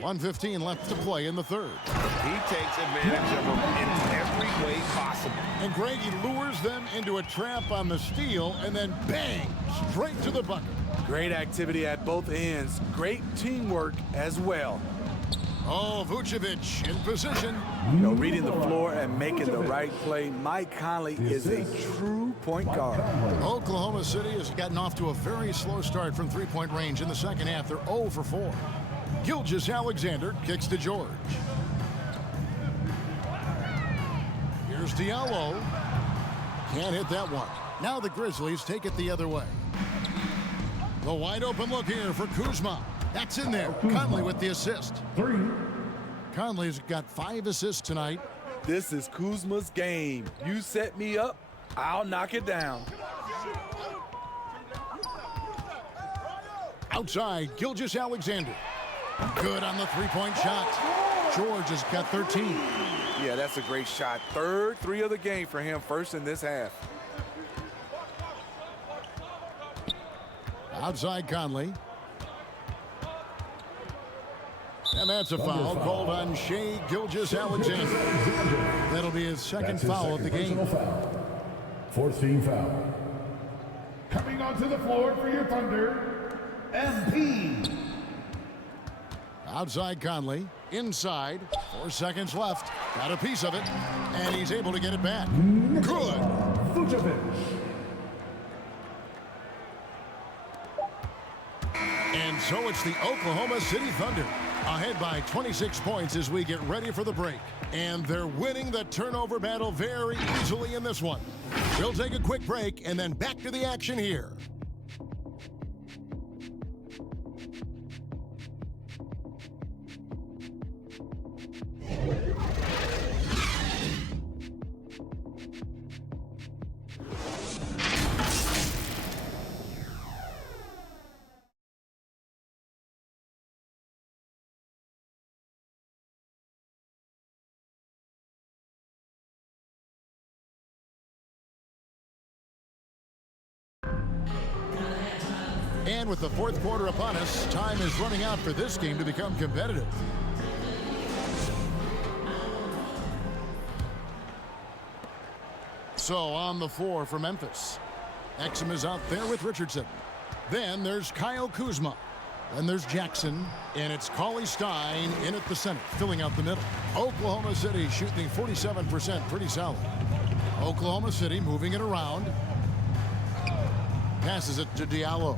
1:15 left to play in the third. He takes advantage of them in every way possible. And Greg, he lures them into a trap on the steal and then bang, straight to the bucket. Great activity at both ends. Great teamwork as well. Oh, Vucevic in position. You know, reading the floor and making the right play. Mike Conley is a true point guard. Oklahoma City has gotten off to a very slow start from three-point range in the second half. They're 0 for 4. Gilgeous-Alexander kicks to George. Here's Diallo. Can't hit that one. Now the Grizzlies take it the other way. The wide open look here for Kuzma. That's in there. Conley with the assist. 3. Conley's got 5 assists tonight. This is Kuzma's game. You set me up, I'll knock it down. Outside, Gilgeous-Alexander. Good on the three-point shot. George has got 13. Yeah, that's a great shot. Third 3 of the game for him, first in this half. Outside Conley. And that's a foul called on Shai Gilgeous-Alexander. That'll be his second foul of the game. Fourth team foul. Coming onto the floor for your Thunder, MP. Outside Conley. Inside. 4 seconds left. Got a piece of it. And he's able to get it back. Good. Vucevic. And so it's the Oklahoma City Thunder, ahead by 26 points as we get ready for the break. And they're winning the turnover battle very easily in this one. We'll take a quick break and then back to the action here. And with the fourth quarter upon us, time is running out for this game to become competitive. So on the floor for Memphis. Exum is out there with Richardson. Then there's Kyle Kuzma. Then there's Jackson. And it's Cauley Stein in at the center, filling out the middle. Oklahoma City shooting 47%, pretty solid. Oklahoma City moving it around. Passes it to Diallo.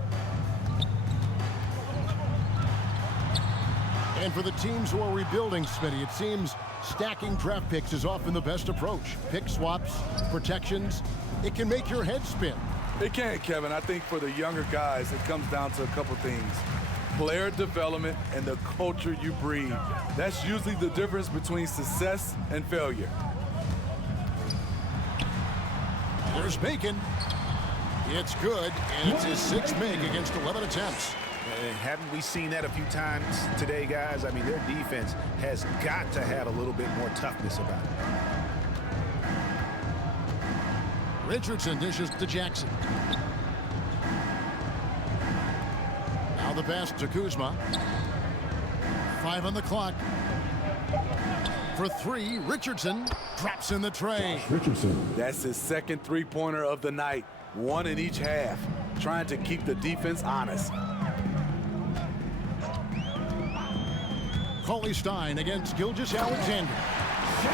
And for the teams who are rebuilding, Smitty, it seems stacking draft picks is often the best approach. Pick swaps, protections. It can make your head spin. It can, Kevin. I think for the younger guys, it comes down to a couple things. Player development and the culture you breed. That's usually the difference between success and failure. There's Bacon. It's good, and it's his 6th make against 11 attempts. Haven't we seen that a few times today, guys? I mean, their defense has got to have a little bit more toughness about it. Richardson dishes to Jackson. Now the pass to Kuzma. 5 on the clock. For 3, Richardson drops in the tray. Richardson. That's his second three-pointer of the night. 1 in each half. Trying to keep the defense honest. Cauley Stein against Gilgeous-Alexander.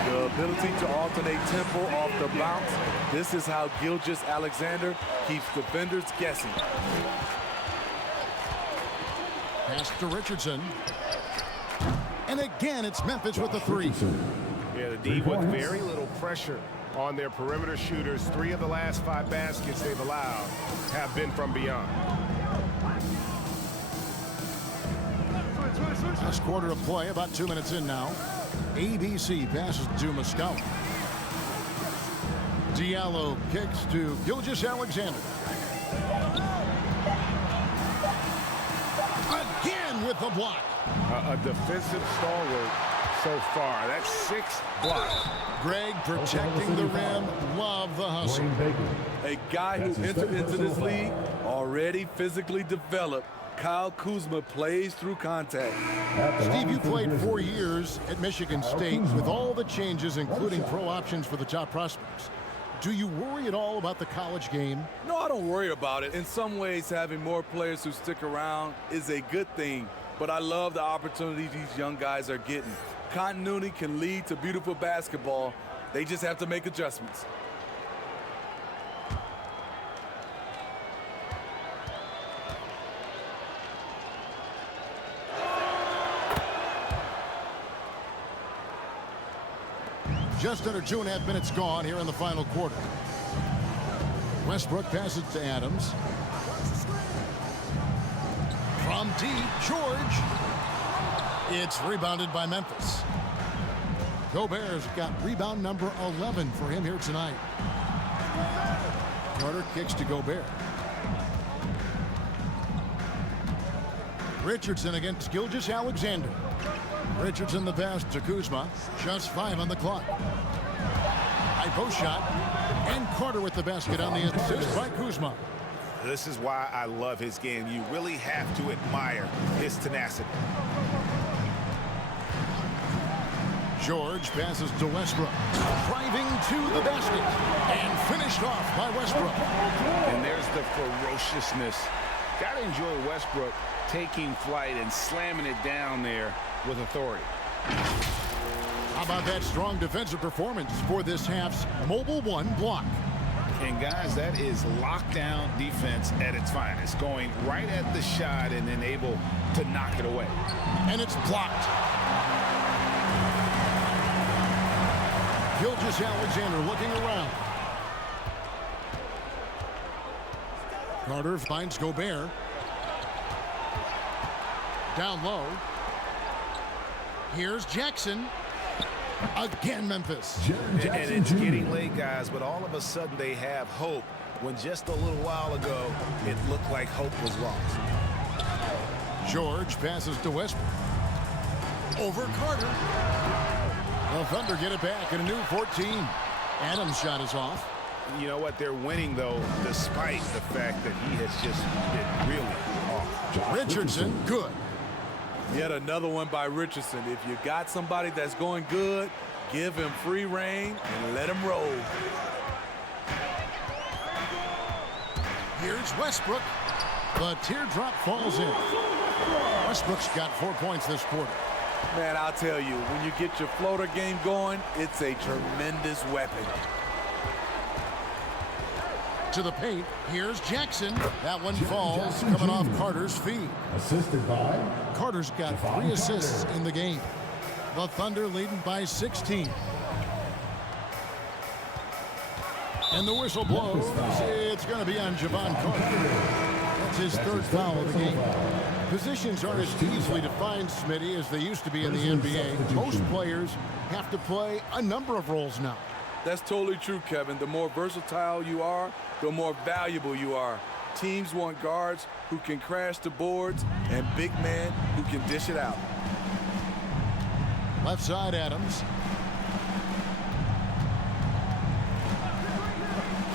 The ability to alternate tempo off the bounce. This is how Gilgeous-Alexander keeps defenders guessing. Pass to Richardson. And again, it's Memphis with the 3. Yeah, the D with very little pressure on their perimeter shooters. 3 of the last 5 baskets they've allowed have been from beyond. Last quarter of play, about 2 minutes in now. ABC passes to Muscala. Diallo kicks to Gilgeous-Alexander. Again with the block. A defensive stalwart so far. That's 6 blocks. Greg protecting the rim. Love the hustle. A guy who entered into this league already physically developed. Kyle Kuzma plays through contact. Steve, you played 4 years at Michigan State with all the changes, including pro options for the top prospects. Do you worry at all about the college game? No, I don't worry about it. In some ways, having more players who stick around is a good thing, but I love the opportunities these young guys are getting. Continuity can lead to beautiful basketball. They just have to make adjustments. Just under 2.5 minutes gone here in the final quarter. Westbrook passes to Adams. From deep, George. It's rebounded by Memphis. Gobert's got rebound number 11 for him here tonight. Carter kicks to Gobert. Richardson against Gilgeous-Alexander. Richardson the pass to Kuzma. Just 5 on the clock. High post shot. And Carter with the basket on the assist by Kuzma. This is why I love his game. You really have to admire his tenacity. George passes to Westbrook. Driving to the basket. And finished off by Westbrook. And there's the ferociousness. Gotta enjoy Westbrook taking flight and slamming it down there with authority. How about that strong defensive performance for this half's Mobile 1 block? And guys, that is lockdown defense at its finest, going right at the shot and then able to knock it away. And it's blocked. Gilgeous-Alexander looking around. Carter finds Gobert. Down low. Here's Jackson. Again, Memphis. And it's getting late, guys, but all of a sudden they have hope when just a little while ago it looked like hope was lost. George passes to Westbrook. Over Carter. The Thunder get it back in a new 14. Adams' shot is off. You know what? They're winning, though, despite the fact that he has just been really off. Richardson, good. Yet another one by Richardson. If you got somebody that's going good, give him free reign and let him roll. Here's Westbrook. The teardrop falls in. Westbrook's got 4 points this quarter. Man, I'll tell you, when you get your floater game going, it's a tremendous weapon. To the paint, here's Jackson. That one falls, coming off Carter's feed. Assisted by Carter's got 3 assists in the game. The Thunder leading by 16. And the whistle blows. It's going to be on Javon Carter. That's his 3rd foul of the game. Positions aren't as easily defined, Smitty, as they used to be in the NBA. Most players have to play a number of roles now. That's totally true, Kevin. The more versatile you are, the more valuable you are. Teams want guards who can crash the boards and big men who can dish it out. Left side, Adams.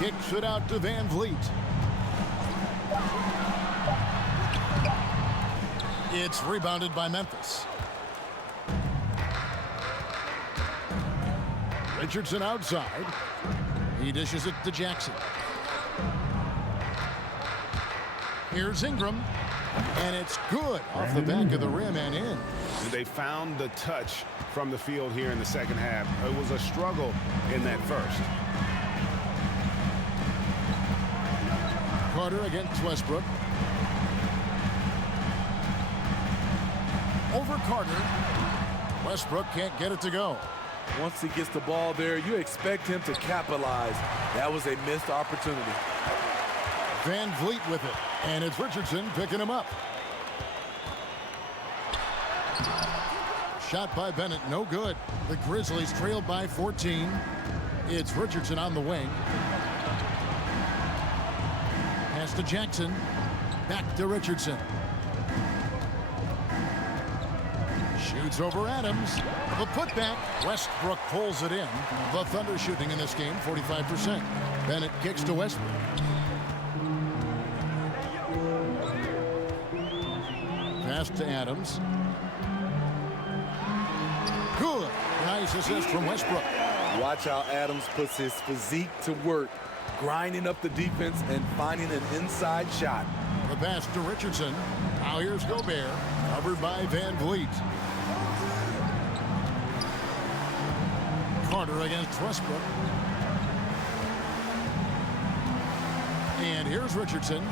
Kicks it out to Van Vliet. It's rebounded by Memphis. Richardson outside. He dishes it to Jackson. Here's Ingram. And it's good off the back of the rim and in. They found the touch from the field here in the second half. It was a struggle in that first. Carter against Westbrook. Over Carter. Westbrook can't get it to go. Once he gets the ball there, you expect him to capitalize. That was a missed opportunity. Van Vliet with it. And it's Richardson picking him up. Shot by Bennett, no good. The Grizzlies trailed by 14. It's Richardson on the wing. Pass to Jackson. Back to Richardson. Shoots over Adams. The putback. Westbrook pulls it in. The Thunder shooting in this game, 45%. Bennett kicks to Westbrook. Pass to Adams. Good. Nice assist from Westbrook. Watch how Adams puts his physique to work, grinding up the defense and finding an inside shot. The pass to Richardson. Now here's Gobert, covered by Van Vliet. Carter against Westbrook. And here's Richardson.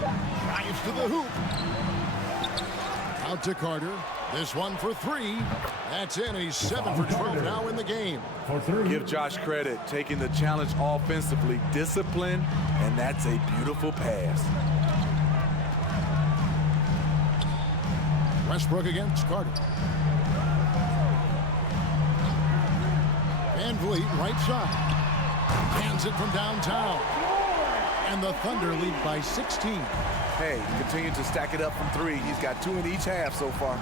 Drives to the hoop. Out to Carter. This one for 3. That's in. He's 7 for 12 now in the game. Give Josh credit, taking the challenge offensively, discipline, and that's a beautiful pass. Westbrook against Carter. Van Vliet, right side. Hands it from downtown. And the Thunder lead by 16. Hey, continue to stack it up from 3. He's got 2 in each half so far.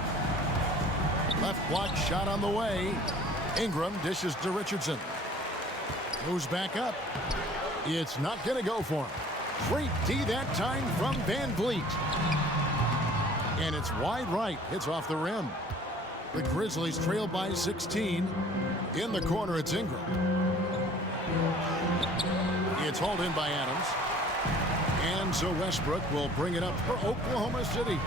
Left block shot on the way. Ingram dishes to Richardson. Goes back up. It's not going to go for him. Great D that time from Van Vliet. And it's wide right. Hits off the rim. The Grizzlies trail by 16. In the corner, it's Ingram. It's hauled in by Adams. And so Westbrook will bring it up for Oklahoma City.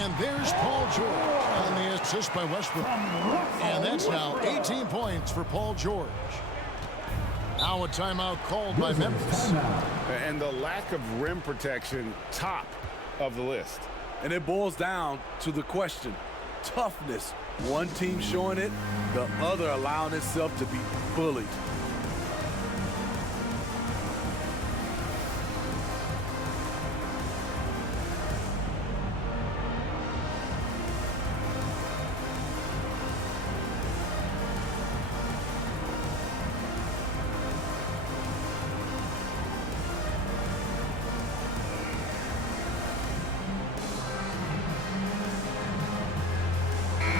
And there's Paul George on the assist by Westbrook. And that's now 18 points for Paul George. Now a timeout called by Memphis. And the lack of rim protection, top of the list. And it boils down to the question, toughness. One team showing it, the other allowing itself to be bullied.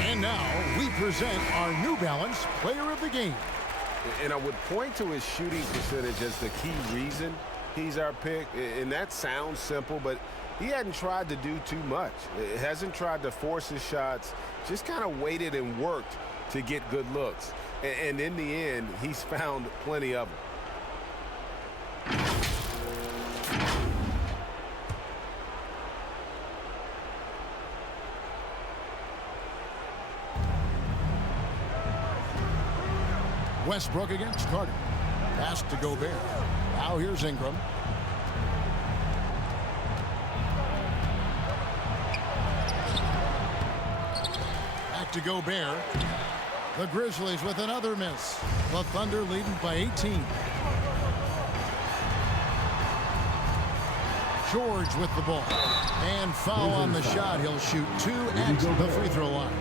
And now we present our New Balance Player of the Game. And I would point to his shooting percentage as the key reason he's our pick. And that sounds simple, but he hadn't tried to do too much. He hasn't tried to force his shots, just kind of waited and worked to get good looks. And in the end, he's found plenty of them. Westbrook against Carter. Pass to Gobert. Now here's Ingram. Back to Gobert. The Grizzlies with another miss. The Thunder leading by 18. George with the ball. And foul on the shot. He'll shoot 2 at the free throw line.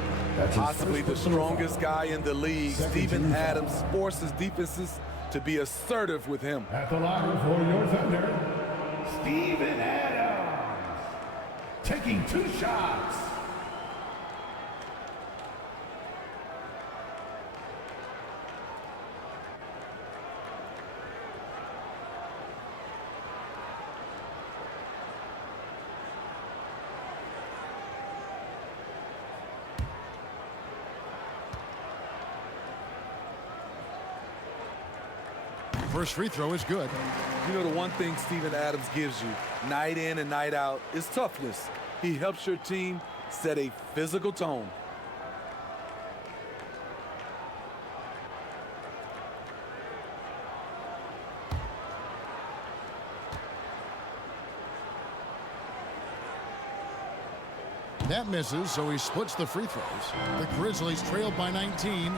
Possibly the strongest guy in the league, Steven Adams, forces defenses to be assertive with him. At the line for your Thunder, Steven Adams, taking 2 shots. First free throw is good. You know, the one thing Steven Adams gives you, night in and night out, is toughness. He helps your team set a physical tone. That misses, so he splits the free throws. The Grizzlies trailed by 19.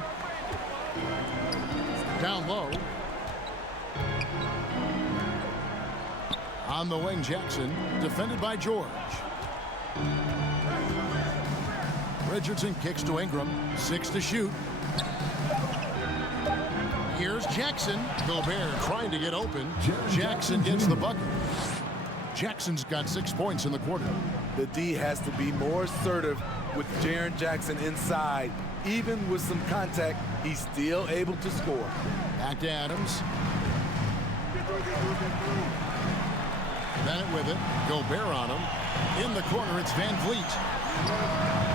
Down low. On the wing, Jackson, defended by George. Richardson kicks to Ingram, 6 to shoot. Here's Jackson. Gobert trying to get open. Jackson gets the bucket. Jackson's got 6 points in the quarter. The D has to be more assertive with Jaren Jackson inside. Even with some contact, he's still able to score. Back to Adams. Bennett with it. Gobert on him. In the corner, it's Van Vliet.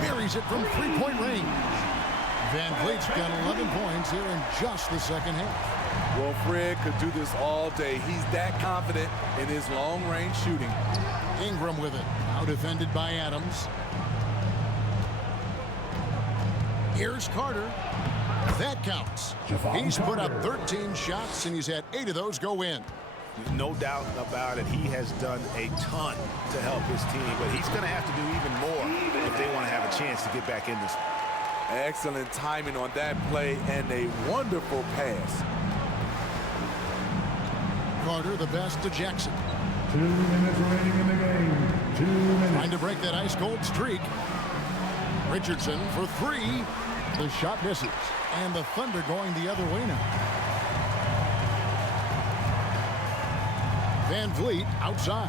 Buries it from three-point range. Van Vliet's got 11 points here in just the second half. Well, Fred could do this all day. He's that confident in his long-range shooting. Ingram with it. Now defended by Adams. Here's Carter. That counts. He's put up 13 shots, and he's had 8 of those go in. No doubt about it. He has done a ton to help his team, but he's going to have to do even more if they want to have a chance to get back in this. Excellent timing on that play and a wonderful pass. Carter, the best to Jackson. 2 minutes remaining in the game. 2 minutes. Trying to break that ice-cold streak. Richardson for 3. The shot misses. And the Thunder going the other way now. Van Vliet outside.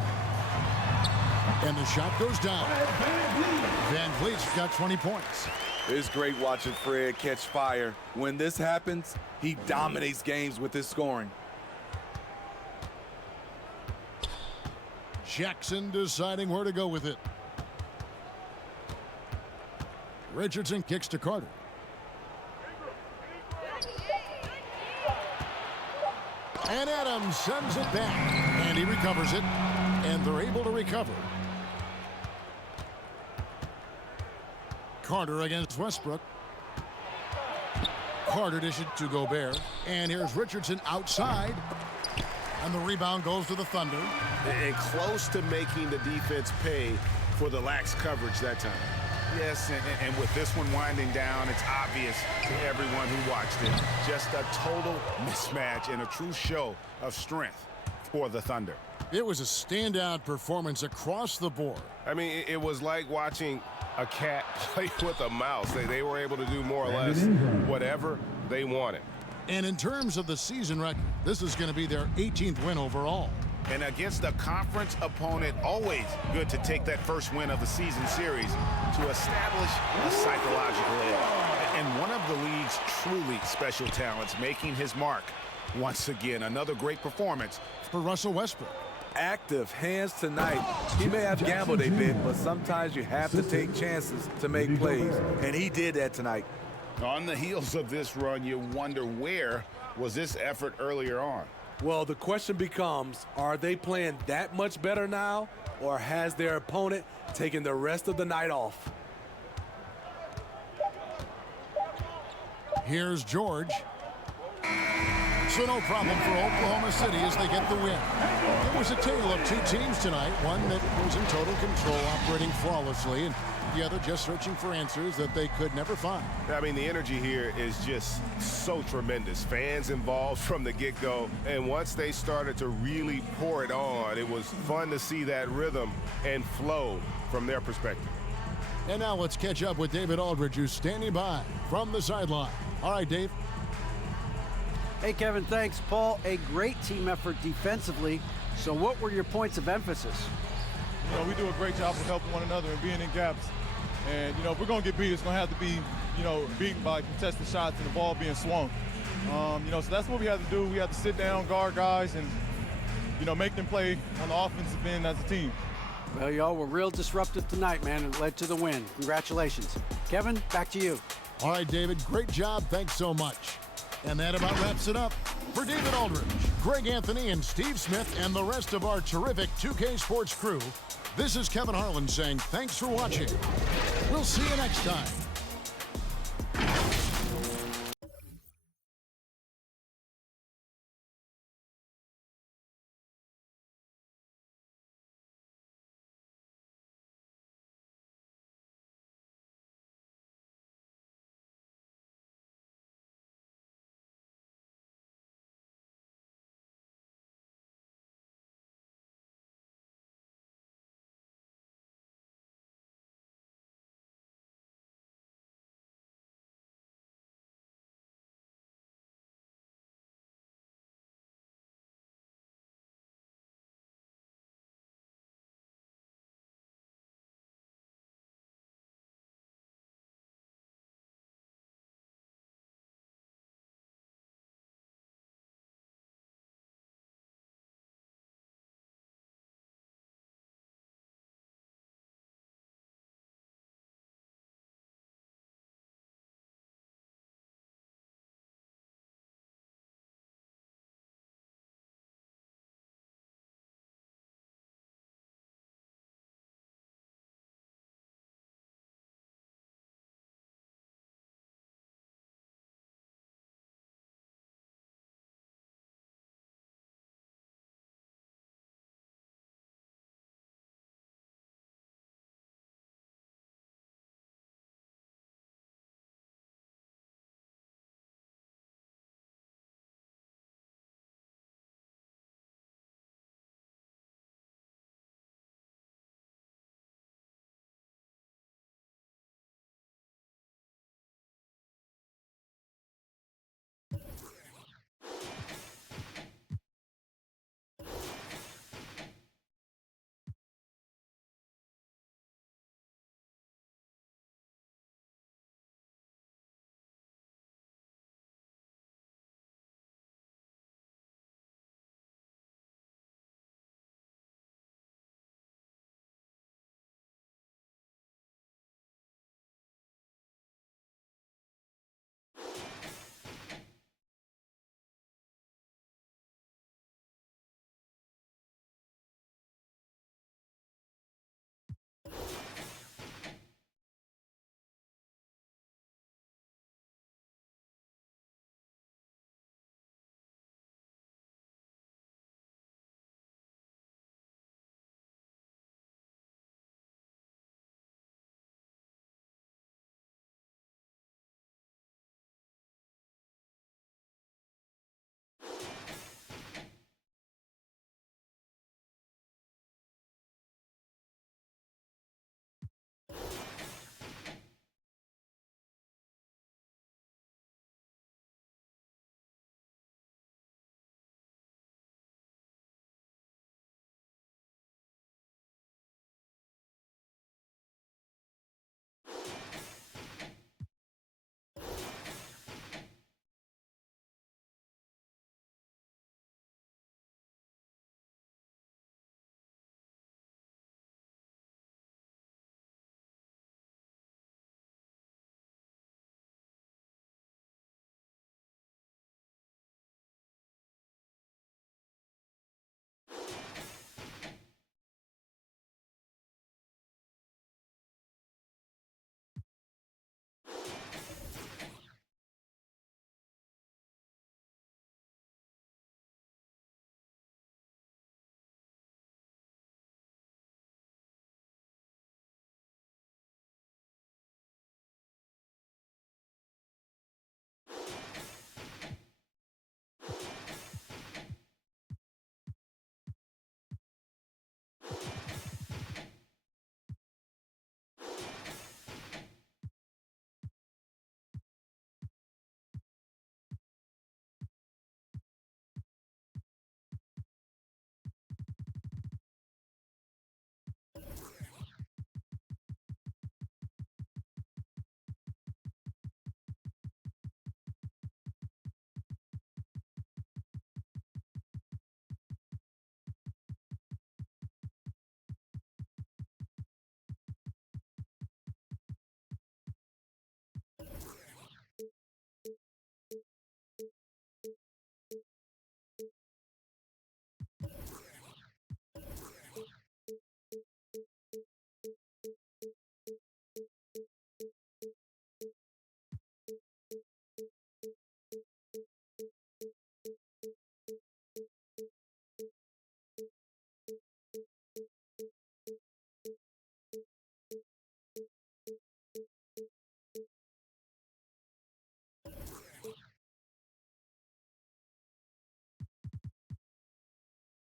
And the shot goes down. Van Vliet's got 20 points. It's great watching Fred catch fire. When this happens, he dominates games with his scoring. Jackson deciding where to go with it. Richardson kicks to Carter. And Adams sends it back. And he recovers it. And they're able to recover. Carter against Westbrook. Carter dishes to Gobert. And here's Richardson outside. And the rebound goes to the Thunder. And close to making the defense pay for the lax coverage that time. Yes, and with this one winding down, it's obvious to everyone who watched it. Just a total mismatch and a true show of strength for the Thunder. It was a standout performance across the board. I mean, it was like watching a cat play with a mouse. They were able to do more or less whatever they wanted. And in terms of the season record, this is going to be their 18th win overall. And against a conference opponent, always good to take that first win of the season series to establish a psychological edge. And one of the league's truly special talents making his mark. Once again, another great performance for Russell Westbrook. Active hands tonight. He may have gambled a bit, but sometimes you have to take chances to make plays, and he did that tonight. On the heels of this run, you wonder where was this effort earlier on? Well, the question becomes, are they playing that much better now, or has their opponent taken the rest of the night off? Here's George. So no problem for Oklahoma City as they get the win. It was a tale of two teams tonight, one that was in total control, operating flawlessly, and the other just searching for answers that they could never find. I mean, the energy here is just so tremendous. Fans involved from the get-go, and once they started to really pour it on, it was fun to see that rhythm and flow from their perspective. And now let's catch up with David Aldridge, who's standing by from the sideline. All right, Dave. Hey, Kevin, thanks. Paul, a great team effort defensively. So what were your points of emphasis? You know, we do a great job of helping one another and being in gaps. And, you know, if we're going to get beat, it's going to have to be, you know, beaten by contested shots and the ball being swung. You know, so that's what we have to do. We have to sit down, guard guys, and, you know, make them play on the offensive end as a team. Well, y'all were real disruptive tonight, man, and led to the win. Congratulations. Kevin, back to you. All right, David, great job. Thanks so much. And that about wraps it up. For David Aldridge, Greg Anthony, and Steve Smith, and the rest of our terrific 2K Sports crew, this is Kevin Harlan saying thanks for watching. We'll see you next time.